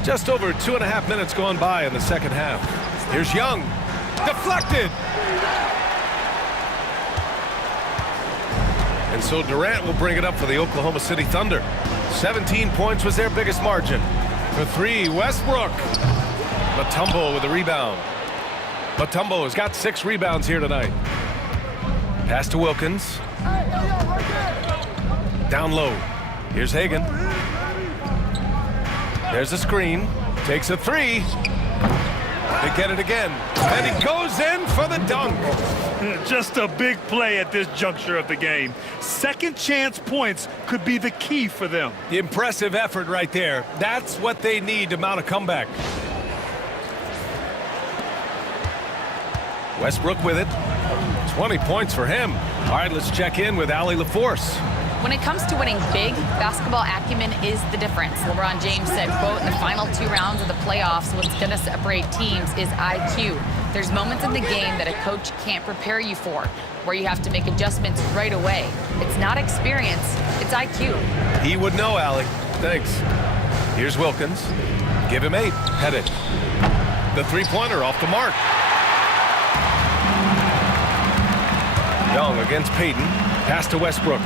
Just over 2.5 minutes gone by in the second half. Here's Young. Deflected. And so Durant will bring it up for the Oklahoma City Thunder. 17 points was their biggest margin. For 3, Westbrook. Mutombo with a rebound. Mutombo has got 6 rebounds here tonight. Pass to Wilkins. Down low. Here's Hagen. There's a screen. Takes a 3. They get it again. And he goes in for the dunk. Just a big play at this juncture of the game. Second chance points could be the key for them. Impressive effort right there. That's what they need to mount a comeback. Westbrook with it. 20 points for him. All right, let's check in with Allie LaForce. When it comes to winning big, basketball acumen is the difference. LeBron James said, quote, in the final 2 rounds of the playoffs, what's going to separate teams is IQ. There's moments in the game that a coach can't prepare you for, where you have to make adjustments right away. It's not experience, it's IQ. He would know, Allie. Thanks. Here's Wilkins. Give him 8. Pettit. The three-pointer off the mark. Young against Payton. Pass to Westbrook.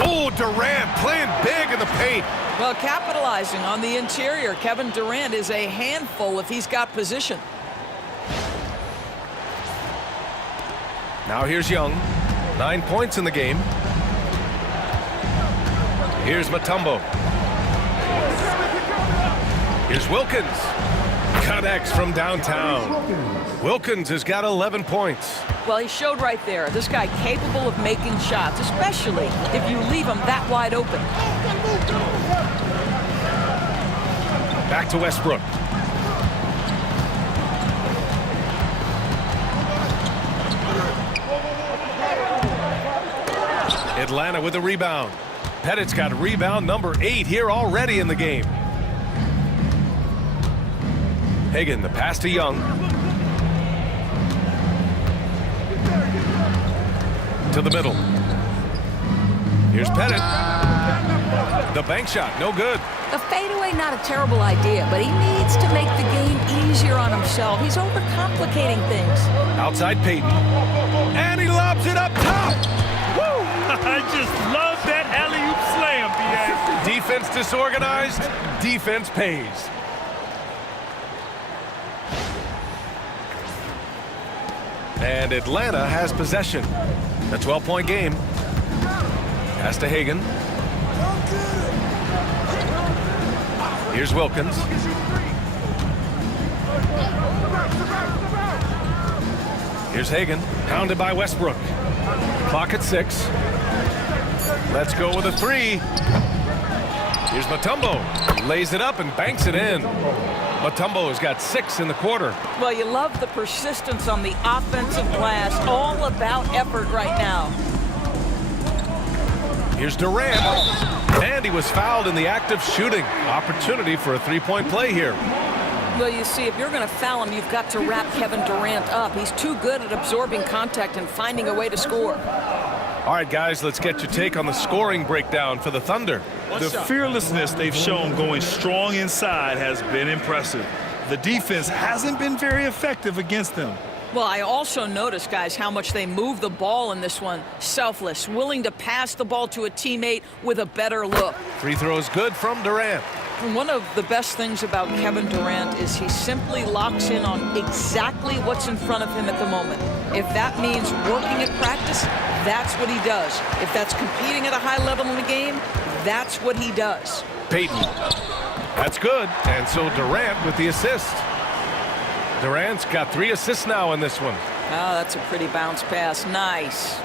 Oh, Durant playing big in the paint. Well, capitalizing on the interior. Kevin Durant is a handful if he's got position. Now here's Young. 9 points in the game. Here's Mutombo. Here's Wilkins. Connects from downtown. Wilkins has got 11 points. Well, he showed right there. This guy capable of making shots, especially if you leave him that wide open. Back to Westbrook. Atlanta with a rebound. Pettit's got rebound number 8 here already in the game. Hagan, the pass to Young. To the middle. Here's Pettit. The bank shot, no good. The fadeaway, not a terrible idea, but he needs to make the game easier on himself. He's overcomplicating things. Outside Payton. And he lobs it up top. Woo! I just love that alley-oop slam, B.A. Defense disorganized, defense pays. And Atlanta has possession. A 12-point game. Pass to Hagan. Here's Wilkins. Here's Hagan, pounded by Westbrook. Clock at 6. Let's go with a 3. Here's Mutombo. Lays it up and banks it in. Mutombo has got 6 in the quarter. Well, you love the persistence on the offensive glass. All about effort right now. Here's Durant. And he was fouled in the act of shooting. Opportunity for a three-point play here. Well, you see, if you're going to foul him, you've got to wrap Kevin Durant up. He's too good at absorbing contact and finding a way to score. All right, guys, let's get your take on the scoring breakdown for the Thunder. The fearlessness they've shown going strong inside has been impressive. The defense hasn't been very effective against them. Well, I also noticed, guys, how much they move the ball in this one. Selfless, willing to pass the ball to a teammate with a better look. Free throws good from Durant. And one of the best things about Kevin Durant is he simply locks in on exactly what's in front of him at the moment. If that means working at practice, that's what he does. If that's competing at a high level in the game, that's what he does. Payton. That's good. And so Durant with the assist. Durant's got 3 assists now in this one. Oh, that's a pretty bounce pass. Nice.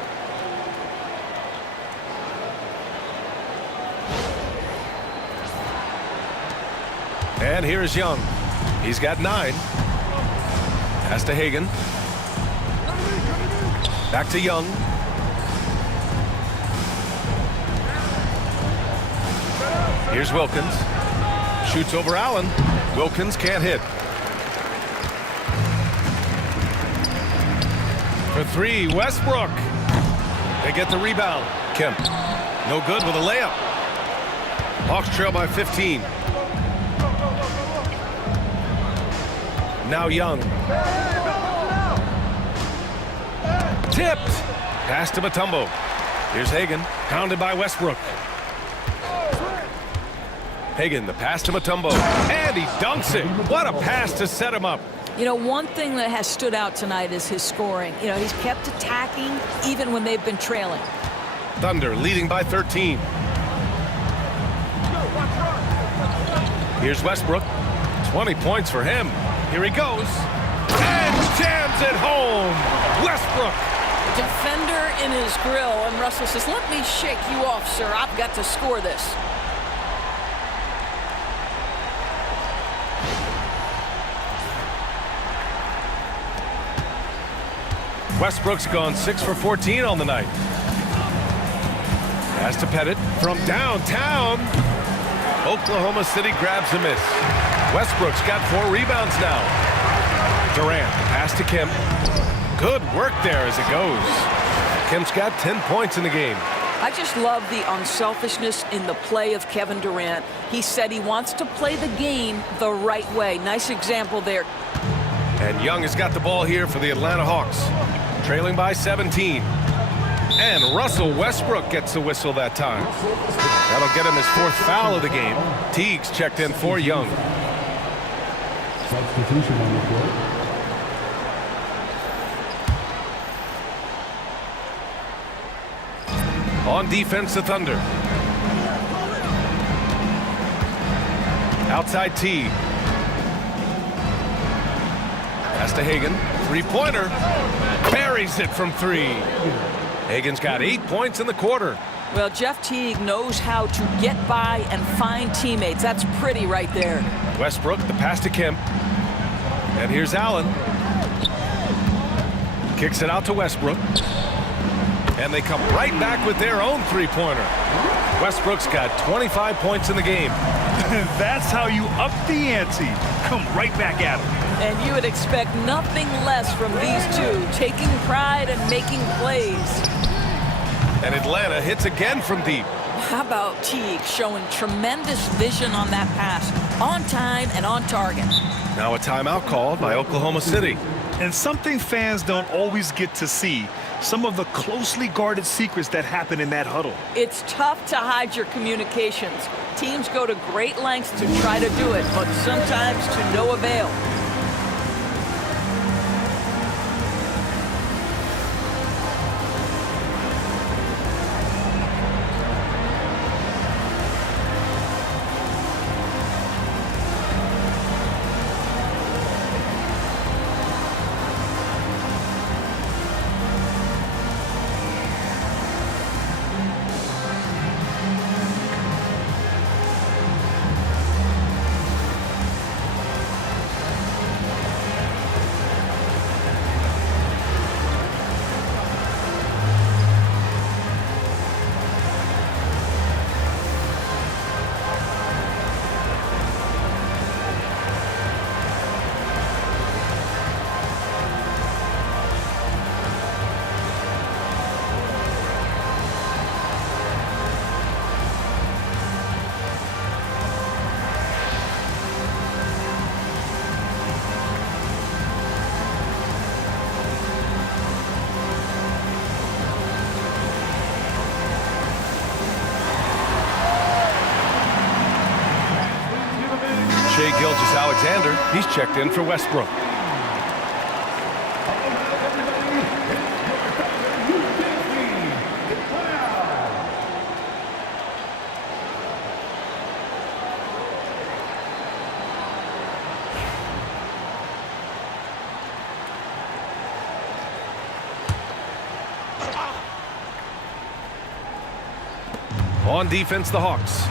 And here's Young. He's got 9. Pass to Hagan. Back to Young. Here's Wilkins. Shoots over Allen. Wilkins can't hit. For 3, Westbrook. They get the rebound. Kemp. No good with a layup. Hawks trail by 15. Now Young. Tipped. Pass to Mutombo. Here's Hagan. Pounded by Westbrook. Hagan, the pass to Mutombo. And he dunks it. What a pass to set him up. You know, one thing that has stood out tonight is his scoring. You know, he's kept attacking even when they've been trailing. Thunder leading by 13. Here's Westbrook. 20 points for him. Here he goes. And jams it home. Westbrook. Defender in his grill, and Russell says, let me shake you off, sir. I've got to score this. Westbrook's gone 6 for 14 on the night. Pass to Pettit from downtown. Oklahoma City grabs a miss. Westbrook's got 4 rebounds now. Durant, pass to Kemp. Good work there as it goes. Kemp's got 10 points in the game. I just love the unselfishness in the play of Kevin Durant. He said he wants to play the game the right way. Nice example there. And Young has got the ball here for the Atlanta Hawks, trailing by 17. And Russell Westbrook gets the whistle that time. That'll get him his 4th foul of the game. Teague's checked in for Young. Substitution on the court. On defense, the Thunder. Outside T. Pass to Hagan. 3-pointer. Buries it from 3. Hagan's got 8 points in the quarter. Well, Jeff Teague knows how to get by and find teammates. That's pretty right there. Westbrook, the pass to Kemp. And here's Allen. Kicks it out to Westbrook. And they come right back with their own 3-pointer. Westbrook's got 25 points in the game. That's how you up the ante. Come right back at him. And you would expect nothing less from these two, taking pride and making plays. And Atlanta hits again from deep. How about Teague showing tremendous vision on that pass, on time and on target. Now a timeout called by Oklahoma City. And something fans don't always get to see, some of the closely guarded secrets that happen in that huddle. It's tough to hide your communications. Teams go to great lengths to try to do it, but sometimes to no avail. Shai Gilgeous-Alexander, he's checked in for Westbrook. On defense, the Hawks.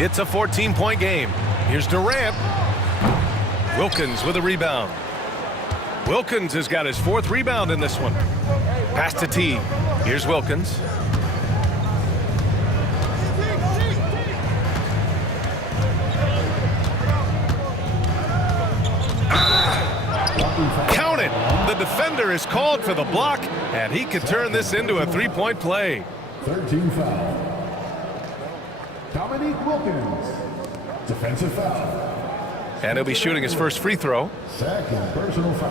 It's a 14-point game. Here's Durant. Wilkins with a rebound. Wilkins has got his 4th rebound in this one. Pass to T. Here's Wilkins. Count it. The defender is called for the block, and he could turn this into a 3-point play. 13 foul. Dominique Wilkins. Defensive foul. And he'll be shooting his first free throw. Second personal foul.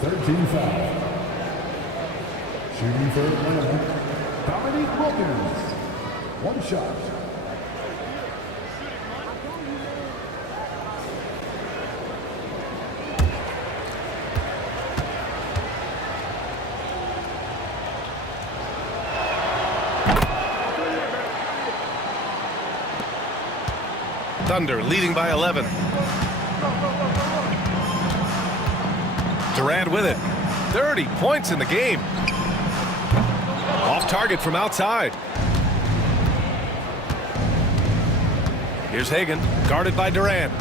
13 foul. Shooting for Atlanta. Dominique Wilkins. 1 shot. Thunder leading by 11. Durant with it. 30 points in the game. Off target from outside. Here's Hagan, guarded by Durant.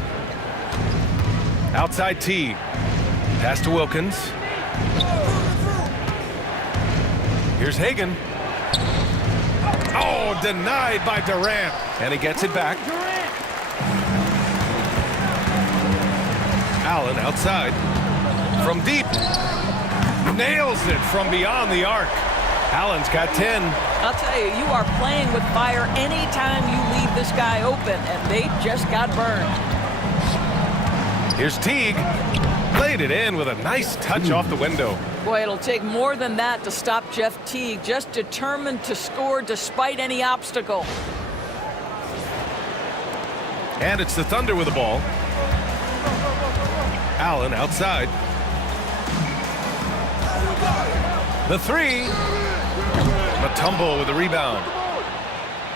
Outside T. Pass to Wilkins. Here's Hagan. Oh, denied by Durant. And he gets it back. Allen outside. From deep. Nails it from beyond the arc. Allen's got 10. I'll tell you, you are playing with fire anytime you leave this guy open, and they just got burned. Here's Teague. Played it in with a nice touch off the window. Boy, it'll take more than that to stop Jeff Teague, just determined to score despite any obstacle. And it's the Thunder with the ball. Allen outside. The three. Mutombo with the rebound.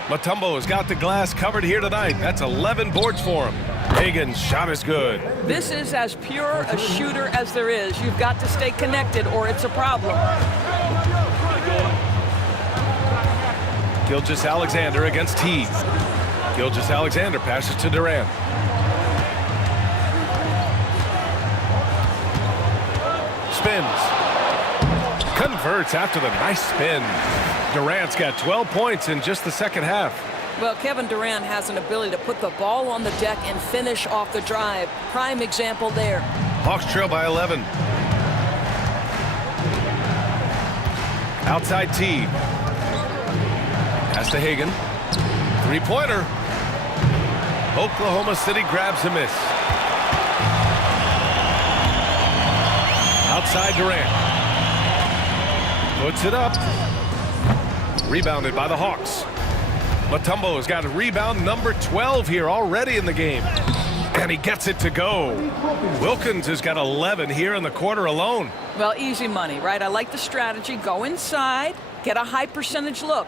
Mutombo has got the glass covered here tonight. That's 11 boards for him. Hagen's shot is good. This is as pure a shooter as there is. You've got to stay connected or it's a problem. Gilgeous-Alexander against Teague. Gilgeous-Alexander passes to Durant. Spins. Converts after the nice spin. Durant's got 12 points in just the second half. Well, Kevin Durant has an ability to put the ball on the deck and finish off the drive. Prime example there. Hawks trail by 11. Outside Teague. Pass to Hagen. Three-pointer. Oklahoma City grabs a miss. Outside Durant. Puts it up. Rebounded by the Hawks. Mutombo has got a rebound number 12 here already in the game. And he gets it to go. Wilkins has got 11 here in the quarter alone. Well, easy money, right? I like the strategy. Go inside, get a high percentage look.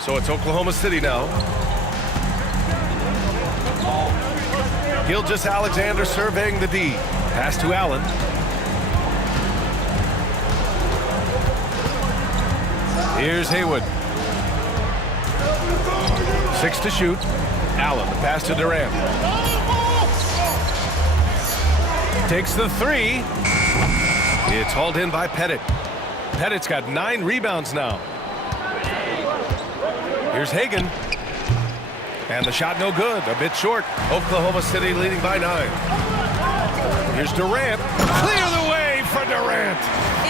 So it's Oklahoma City now. Gilgeous-Alexander surveying the D. Pass to Allen. Here's Haywood. 6 to shoot. Allen, the pass to Durant. Takes the three. It's hauled in by Pettit. Pettit's got 9 rebounds now. Here's Hagen. And the shot no good, a bit short. Oklahoma City leading by 9. Here's Durant. Clear the way for Durant.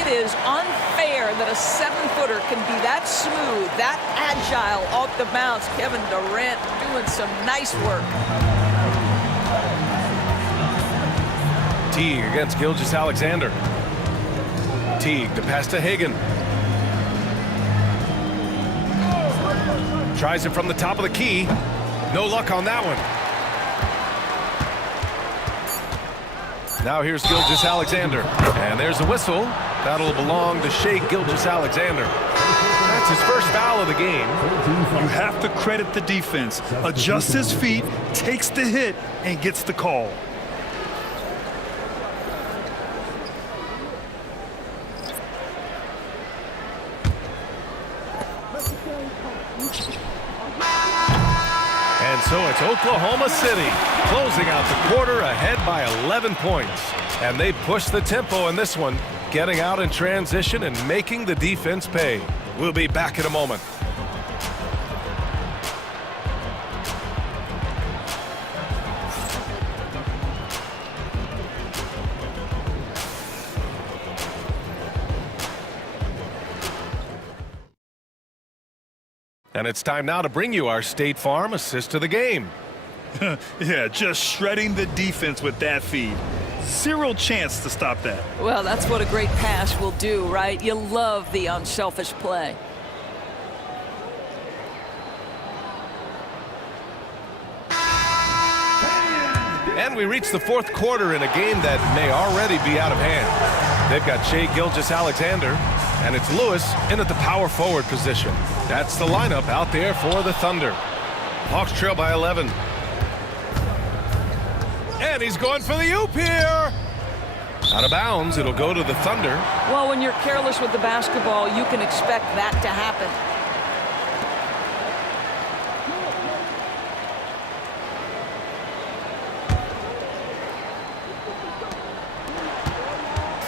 It is unfair that a 7-footer can be that smooth, that agile off the bounce. Kevin Durant doing some nice work. Teague against Gilgeous-Alexander. Teague to pass to Hagen. Tries it from the top of the key. No luck on that one. Now here's Gilgeous-Alexander. And there's a whistle. That'll belong to Shai Gilgeous-Alexander. That's his first foul of the game. You have to credit the defense. Adjusts his feet, takes the hit, and gets the call. And so it's Oklahoma City closing out the quarter ahead by 11 points. And they push the tempo in this one, getting out in transition and making the defense pay. We'll be back in a moment. And it's time now to bring you our State Farm assist to the game. Yeah, just shredding the defense with that feed. Zero chance to stop that. Well, that's what a great pass will do, right? You love the unselfish play. And we reach the fourth quarter in a game that may already be out of hand. They've got Shai Gilgeous-Alexander, and it's Lewis in at the power forward position. That's the lineup out there for the Thunder. Hawks trail by 11. And he's going for the oop here. Out of bounds, it'll go to the Thunder. Well, when you're careless with the basketball, you can expect that to happen.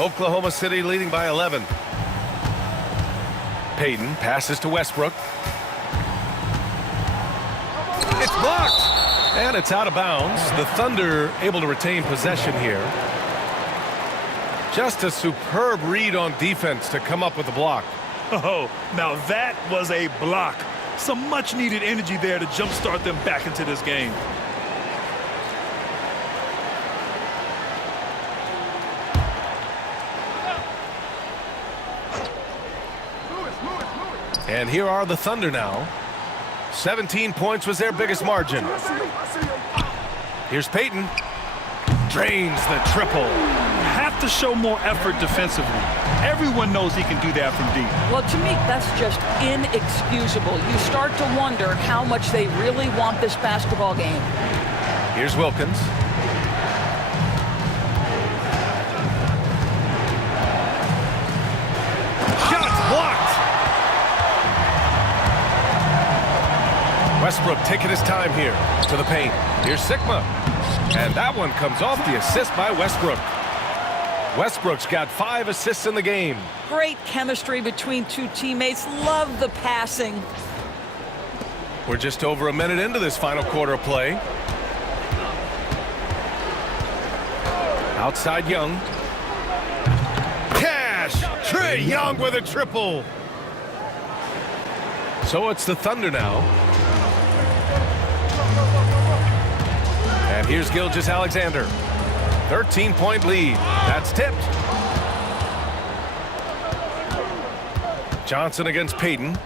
Oklahoma City leading by 11. Payton passes to Westbrook. It's blocked. And it's out of bounds. The Thunder able to retain possession here. Just a superb read on defense to come up with the block. Oh, now that was a block. Some much-needed energy there to jumpstart them back into this game. And here are the Thunder now. 17 points was their biggest margin. Here's Payton. Drains the triple. Have to show more effort defensively. Everyone knows he can do that from deep. Well, to me, that's just inexcusable. You start to wonder how much they really want this basketball game. Here's Wilkins. Shots blocked. Westbrook taking his time here to the paint. Here's Sigma. And that one comes off the assist by Westbrook. Westbrook's got 5 assists in the game. Great chemistry between two teammates. Love the passing. We're just over a minute into this final quarter of play. Outside Young. Cash! Trae Young with a triple. So it's the Thunder now. And here's Gilgeous-Alexander. 13-point lead. That's tipped. Johnson against Payton.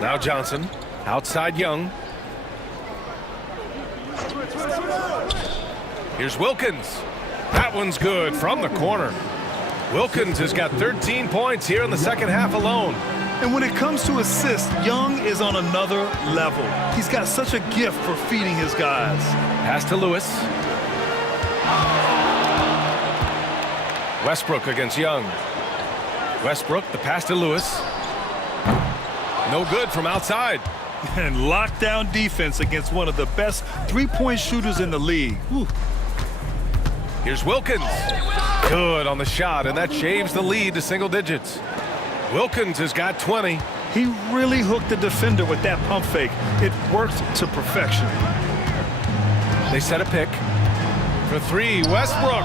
Now Johnson. Outside Young. Here's Wilkins. That one's good from the corner. Wilkins has got 13 points here in the second half alone. And when it comes to assists, Young is on another level. He's got such a gift for feeding his guys. Pass to Lewis. Westbrook against Young. Westbrook, the pass to Lewis. No good from outside. And lockdown defense against one of the best three-point shooters in the league. Whew. Here's Wilkins. Good on the shot, and that shaves the lead to single digits. Wilkins has got 20. He really hooked the defender with that pump fake. It worked to perfection. They set a pick. For 3, Westbrook.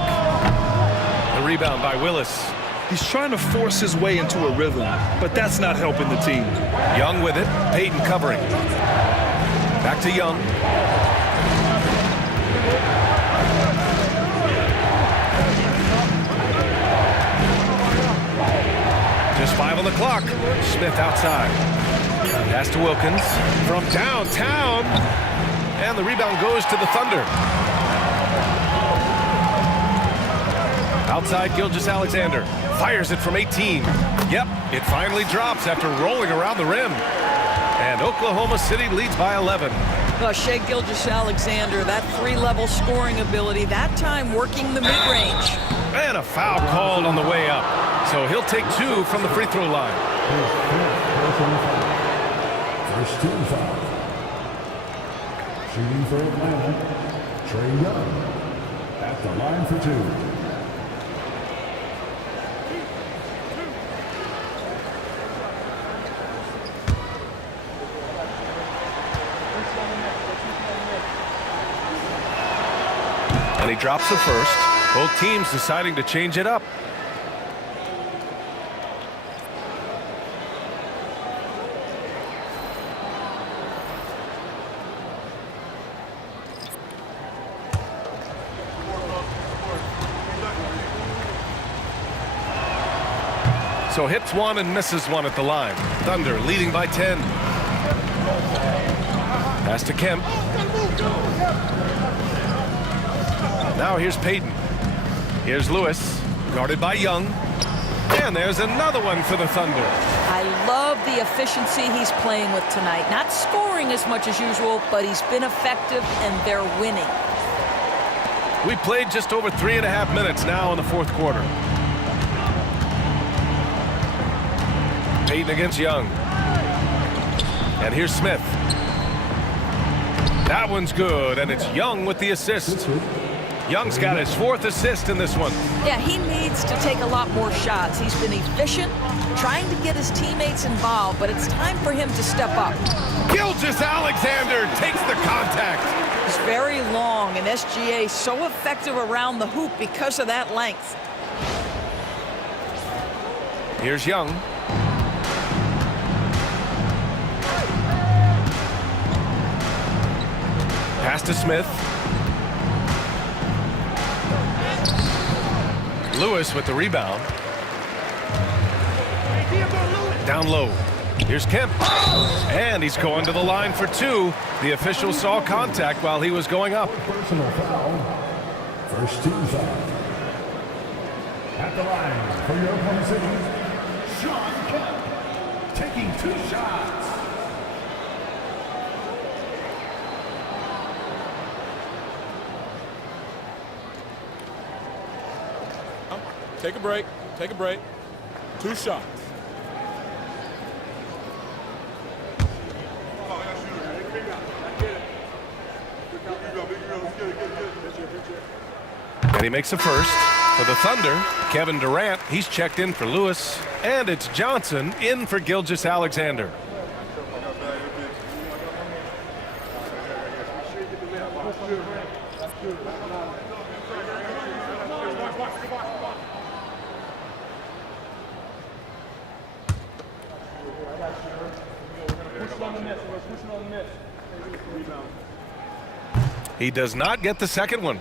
The rebound by Willis. He's trying to force his way into a rhythm, but that's not helping the team. Young with it. Payton covering. Back to Young. Just 5 on the clock. Smith outside. Pass to Wilkins from downtown. And the rebound goes to the Thunder. Outside Gilgeous-Alexander. Fires it from 18. Yep, it finally drops after rolling around the rim. And Oklahoma City leads by 11. Shai Gilgeous-Alexander, that 3-level scoring ability, that time working the mid-range. And a foul called on the way up. So he'll take 2 from the free throw line. First team foul. Shooting for Atlanta, Trae Young at the line for 2. And he drops the first. Both teams deciding to change it up. So hits 1 and misses 1 at the line. Thunder leading by 10. Pass to Kemp. Now here's Payton. Here's Lewis, guarded by Young. And there's another one for the Thunder. I love the efficiency he's playing with tonight. Not scoring as much as usual, but he's been effective and they're winning. We played just over 3.5 minutes now in the fourth quarter. Payton against Young. And here's Smith. That one's good, and it's Young with the assist. Young's got his 4th assist in this one. Yeah, he needs to take a lot more shots. He's been efficient, trying to get his teammates involved, but it's time for him to step up. Gilgeous-Alexander takes the contact. He's very long, and SGA so effective around the hoop because of that length. Here's Young. Pass to Smith. Lewis with the rebound. Down low. Here's Kemp. And he's going to the line for two. The official saw contact while he was going up. Personal foul. First team foul. At the line for your Oklahoma City, Shawn Kemp, taking 2 shots. Take a break. Take a break. 2 shots. And he makes a first. For the Thunder, Kevin Durant, he's checked in for Lewis. And it's Johnson in for Gilgeous-Alexander. He does not get the second one.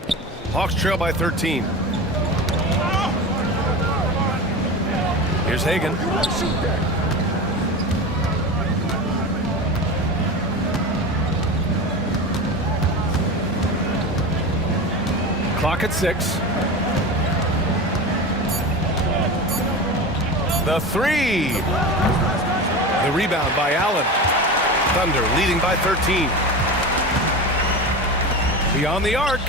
Hawks trail by 13. Here's Hagan. Clock at 6. The three. The rebound by Allen. Thunder leading by 13. Beyond the arc.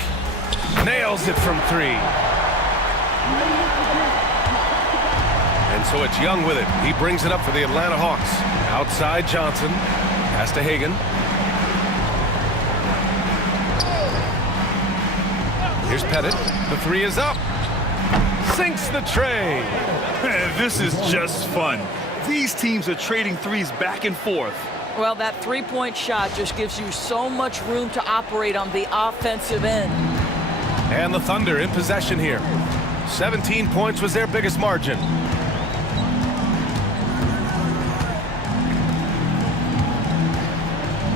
Nails it from 3. And so it's Young with it. He brings it up for the Atlanta Hawks. Outside Johnson. Pass to Hagan. Here's Pettit. The 3 is up. Sinks the tray. Man, this is just fun. These teams are trading threes back and forth. Well, that three-point shot just gives you so much room to operate on the offensive end. And the Thunder in possession here. 17 points was their biggest margin.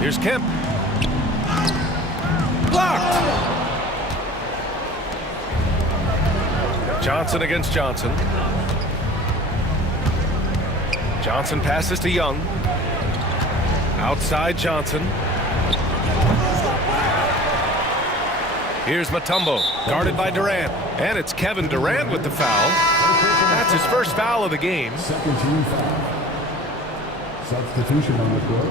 Here's Kemp. Blocked. Johnson against Johnson. Johnson passes to Young. Outside Johnson. Here's Mutombo, guarded by Durant. And it's Kevin Durant with the foul. That's his first foul of the game. Second team foul. Substitution on the court.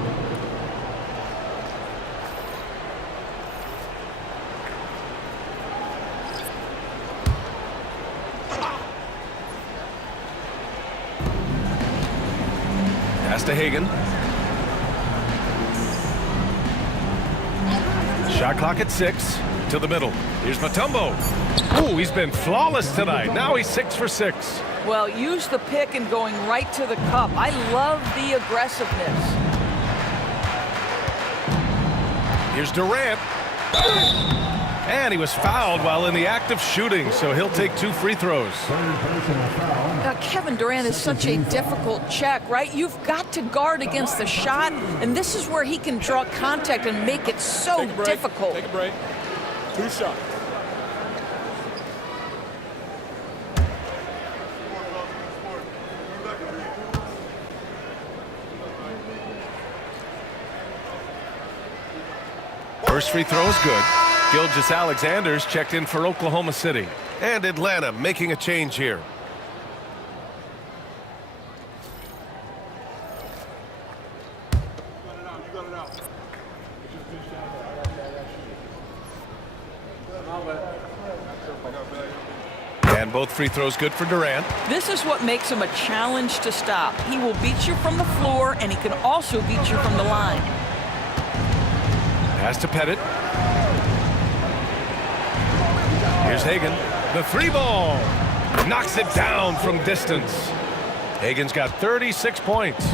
Pass to Hagan. Shot clock at 6. To the middle. Here's Mutombo. Ooh, he's been flawless tonight. Now he's 6 for 6. Well, use the pick and going right to the cup. I love the aggressiveness. Here's Durant. And he was fouled while in the act of shooting, so he'll take 2 free throws. Kevin Durant is such a difficult check, right? You've got to guard against the shot, and this is where he can draw contact and make it so difficult. Take a break. 2 shots. First free throw is good. Gilgeous-Alexander's checked in for Oklahoma City. And Atlanta making a change here. And both free throws good for Durant. This is what makes him a challenge to stop. He will beat you from the floor, and he can also beat you from the line. Pass to Pettit. Here's Hagan. The 3 ball. Knocks it down from distance. Hagan's got 36 points.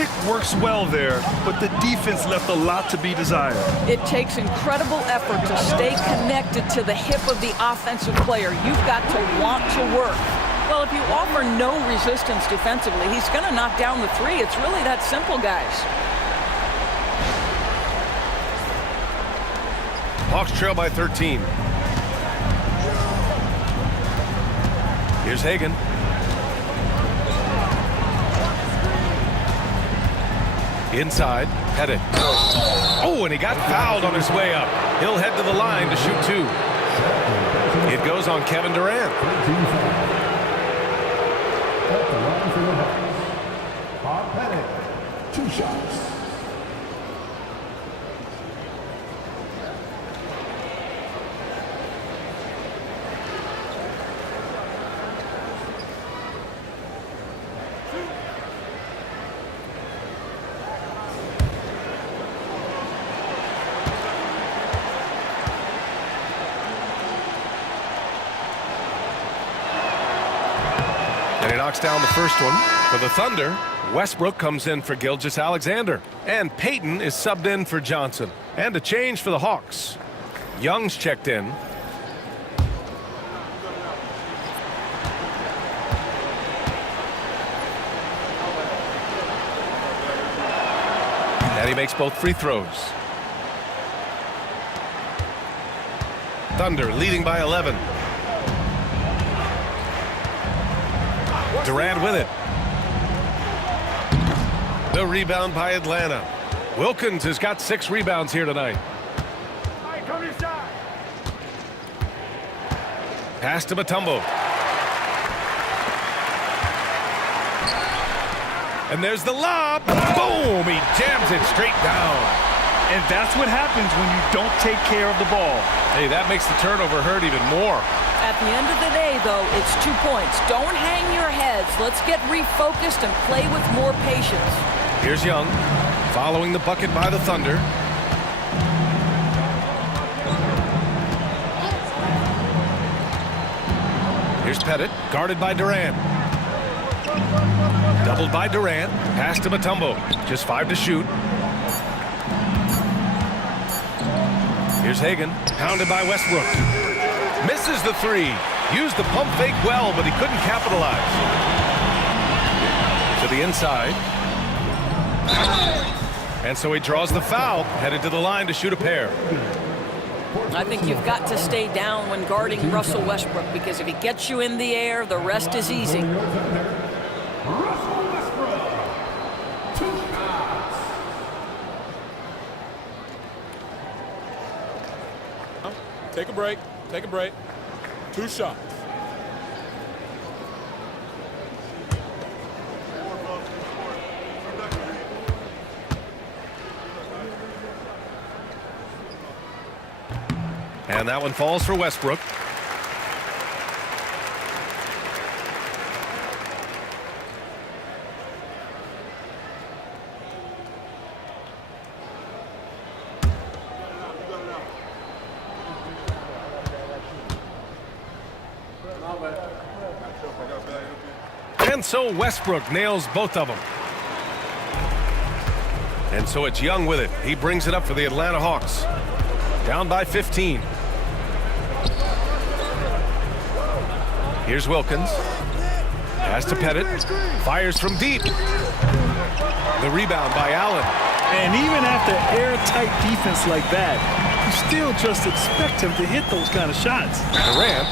pick works well there, but the defense left a lot to be desired. It takes incredible effort to stay connected to the hip of the offensive player. You've got to want to work. Well, if you offer no resistance defensively, he's going to knock down the three. It's really that simple, guys. Hawks trail by 13. Here's Hagan. Inside, Pettit. Oh, and he got fouled on his way up. He'll head to the line to shoot two. It goes on Kevin Durant. At the line for the Hawks, Bob Pettit, 2 shots. And he knocks down the first one. For the Thunder, Westbrook comes in for Gilgeous-Alexander. And Payton is subbed in for Johnson. And a change for the Hawks. Young's checked in. And he makes both free throws. Thunder leading by 11. Durant with it. The rebound by Atlanta. Wilkins has got 6 rebounds here tonight. Pass to Mutombo. And there's the lob. Boom! He jams it straight down. And that's what happens when you don't take care of the ball. Hey, that makes the turnover hurt even more. At the end of the day, though, it's 2 points. Don't hang your heads. Let's get refocused and play with more patience. Here's Young, following the bucket by the Thunder. Here's Pettit, guarded by Durant. Doubled by Durant, pass to Mutombo. Just 5 to shoot. Here's Hagan, pounded by Westbrook. Misses the 3. Used the pump fake well, but he couldn't capitalize. To the inside. And so he draws the foul, headed to the line to shoot a pair. I think you've got to stay down when guarding Russell Westbrook, because if he gets you in the air, the rest is easy. Russell Westbrook, 2 shots. Take a break. Take a break. 2 shots. And that one falls for Westbrook. And so Westbrook nails both of them. And so it's Young with it. He brings it up for the Atlanta Hawks. Down by 15. Here's Wilkins. Pass to Pettit. Fires from deep. The rebound by Allen. And even after airtight defense like that, you still just expect him to hit those kind of shots. Durant.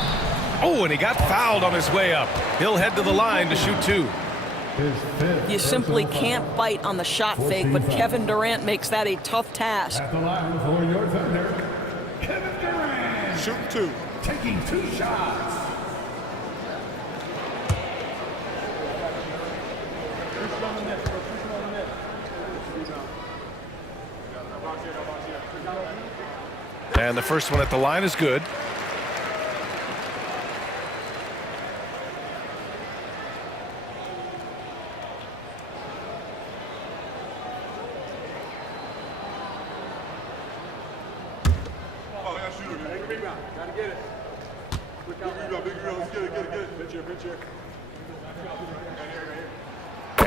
Oh, and he got fouled on his way up. He'll head to the line to shoot 2. You simply can't bite on the shot fake, but Kevin Durant makes that a tough task. At the line for your Thunder, Kevin Durant. Shooting 2. Taking 2 shots. And the first one at the line is good.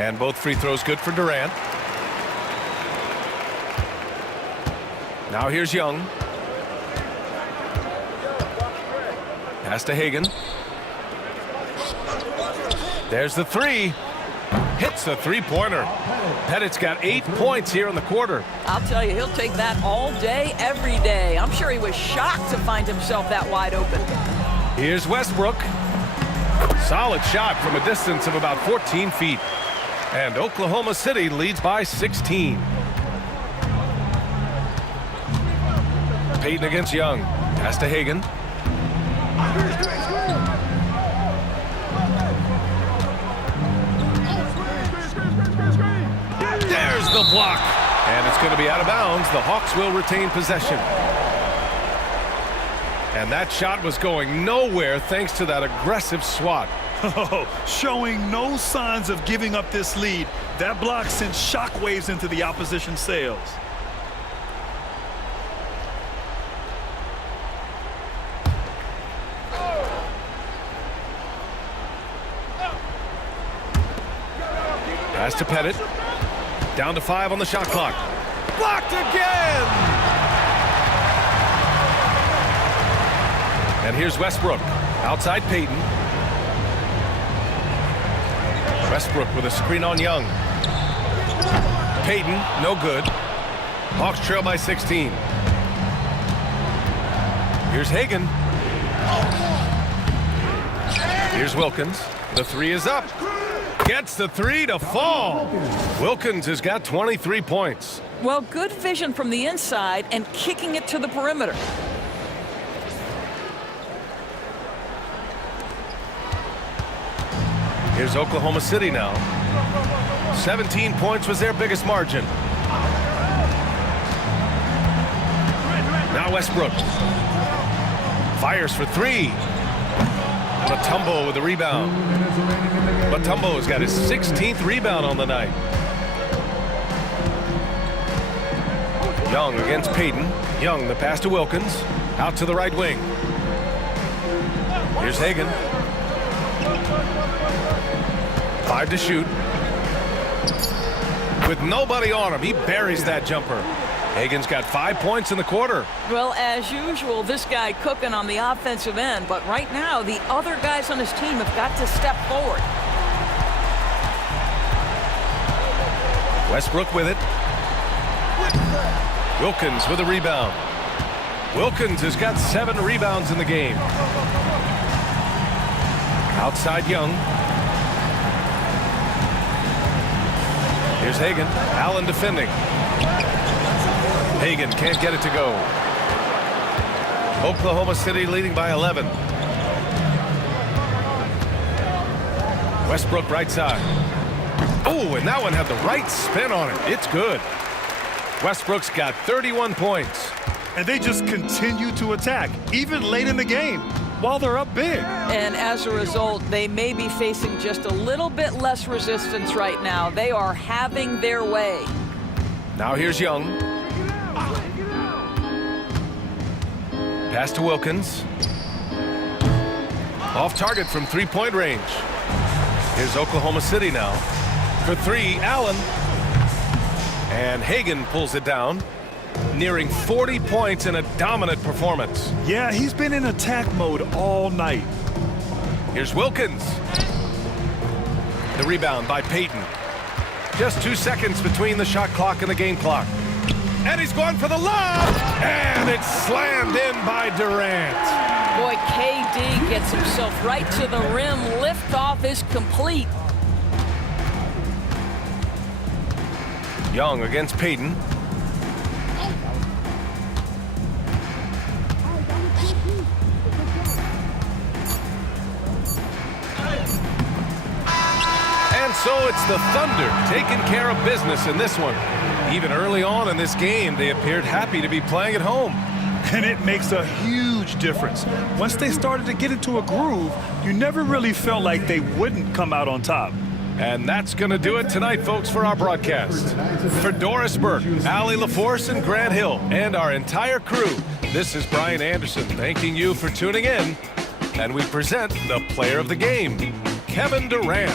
And both free throws good for Durant. Now here's Young. Pass to Hagan. There's the three. Hits a three-pointer. Pettit's got 8 points here in the quarter. I'll tell you, he'll take that all day, every day. I'm sure he was shocked to find himself that wide open. Here's Westbrook. Solid shot from a distance of about 14 feet. And Oklahoma City leads by 16. Payton against Young. Pass to Hagan. There's the block. And it's going to be out of bounds. The Hawks will retain possession. And that shot was going nowhere thanks to that aggressive swat. Showing no signs of giving up this lead. That block sent shockwaves into the opposition sails. Pass to Pettit. Down to 5 on the shot clock. Blocked again! And here's Westbrook. Outside Payton. Westbrook with a screen on Young. Payton, no good. Hawks trail by 16. Here's Hagan. Here's Wilkins. The three is up. Gets the three to fall. Wilkins has got 23 points. Well, good vision from the inside and kicking it to the perimeter. Here's Oklahoma City now. 17 points was their biggest margin. Now Westbrook. Fires for three. Mutombo with the rebound. Mutombo's got his 16th rebound on the night. Young against Payton. Young, the pass to Wilkins. Out to the right wing. Here's Hagan. 5 to shoot. With nobody on him, he buries that jumper. Hagan's got 5 points in the quarter. Well, as usual, this guy cooking on the offensive end, but right now the other guys on his team have got to step forward. Westbrook with it. Wilkins with a rebound. Wilkins has got 7 rebounds in the game. Outside Young. Here's Hagan. Allen defending. Hagan can't get it to go. Oklahoma City leading by 11. Westbrook right side. Oh, and that one had the right spin on it. It's good. Westbrook's got 31 points. And they just continue to attack, even late in the game, while they're up big. And as a result, they may be facing just a little bit less resistance right now. They are having their way. Now here's Young. Pass to Wilkins. Off target from three-point range. Here's Oklahoma City now. For three, Allen. And Hagan pulls it down. Nearing 40 points in a dominant performance. Yeah, he's been in attack mode all night. Here's Wilkins. The rebound by Payton. Just 2 seconds between the shot clock and the game clock. And he's going for the lob. And it's slammed in by Durant. Boy, KD gets himself right to the rim. Liftoff is complete. Young against Payton. And so it's the Thunder taking care of business in this one. Even early on in this game, they appeared happy to be playing at home. And it makes a huge difference. Once they started to get into a groove, you never really felt like they wouldn't come out on top. And that's going to do it tonight, folks, for our broadcast. For Doris Burke, Allie LaForce, and Grant Hill, and our entire crew, this is Brian Anderson thanking you for tuning in. And we present the player of the game, Kevin Durant.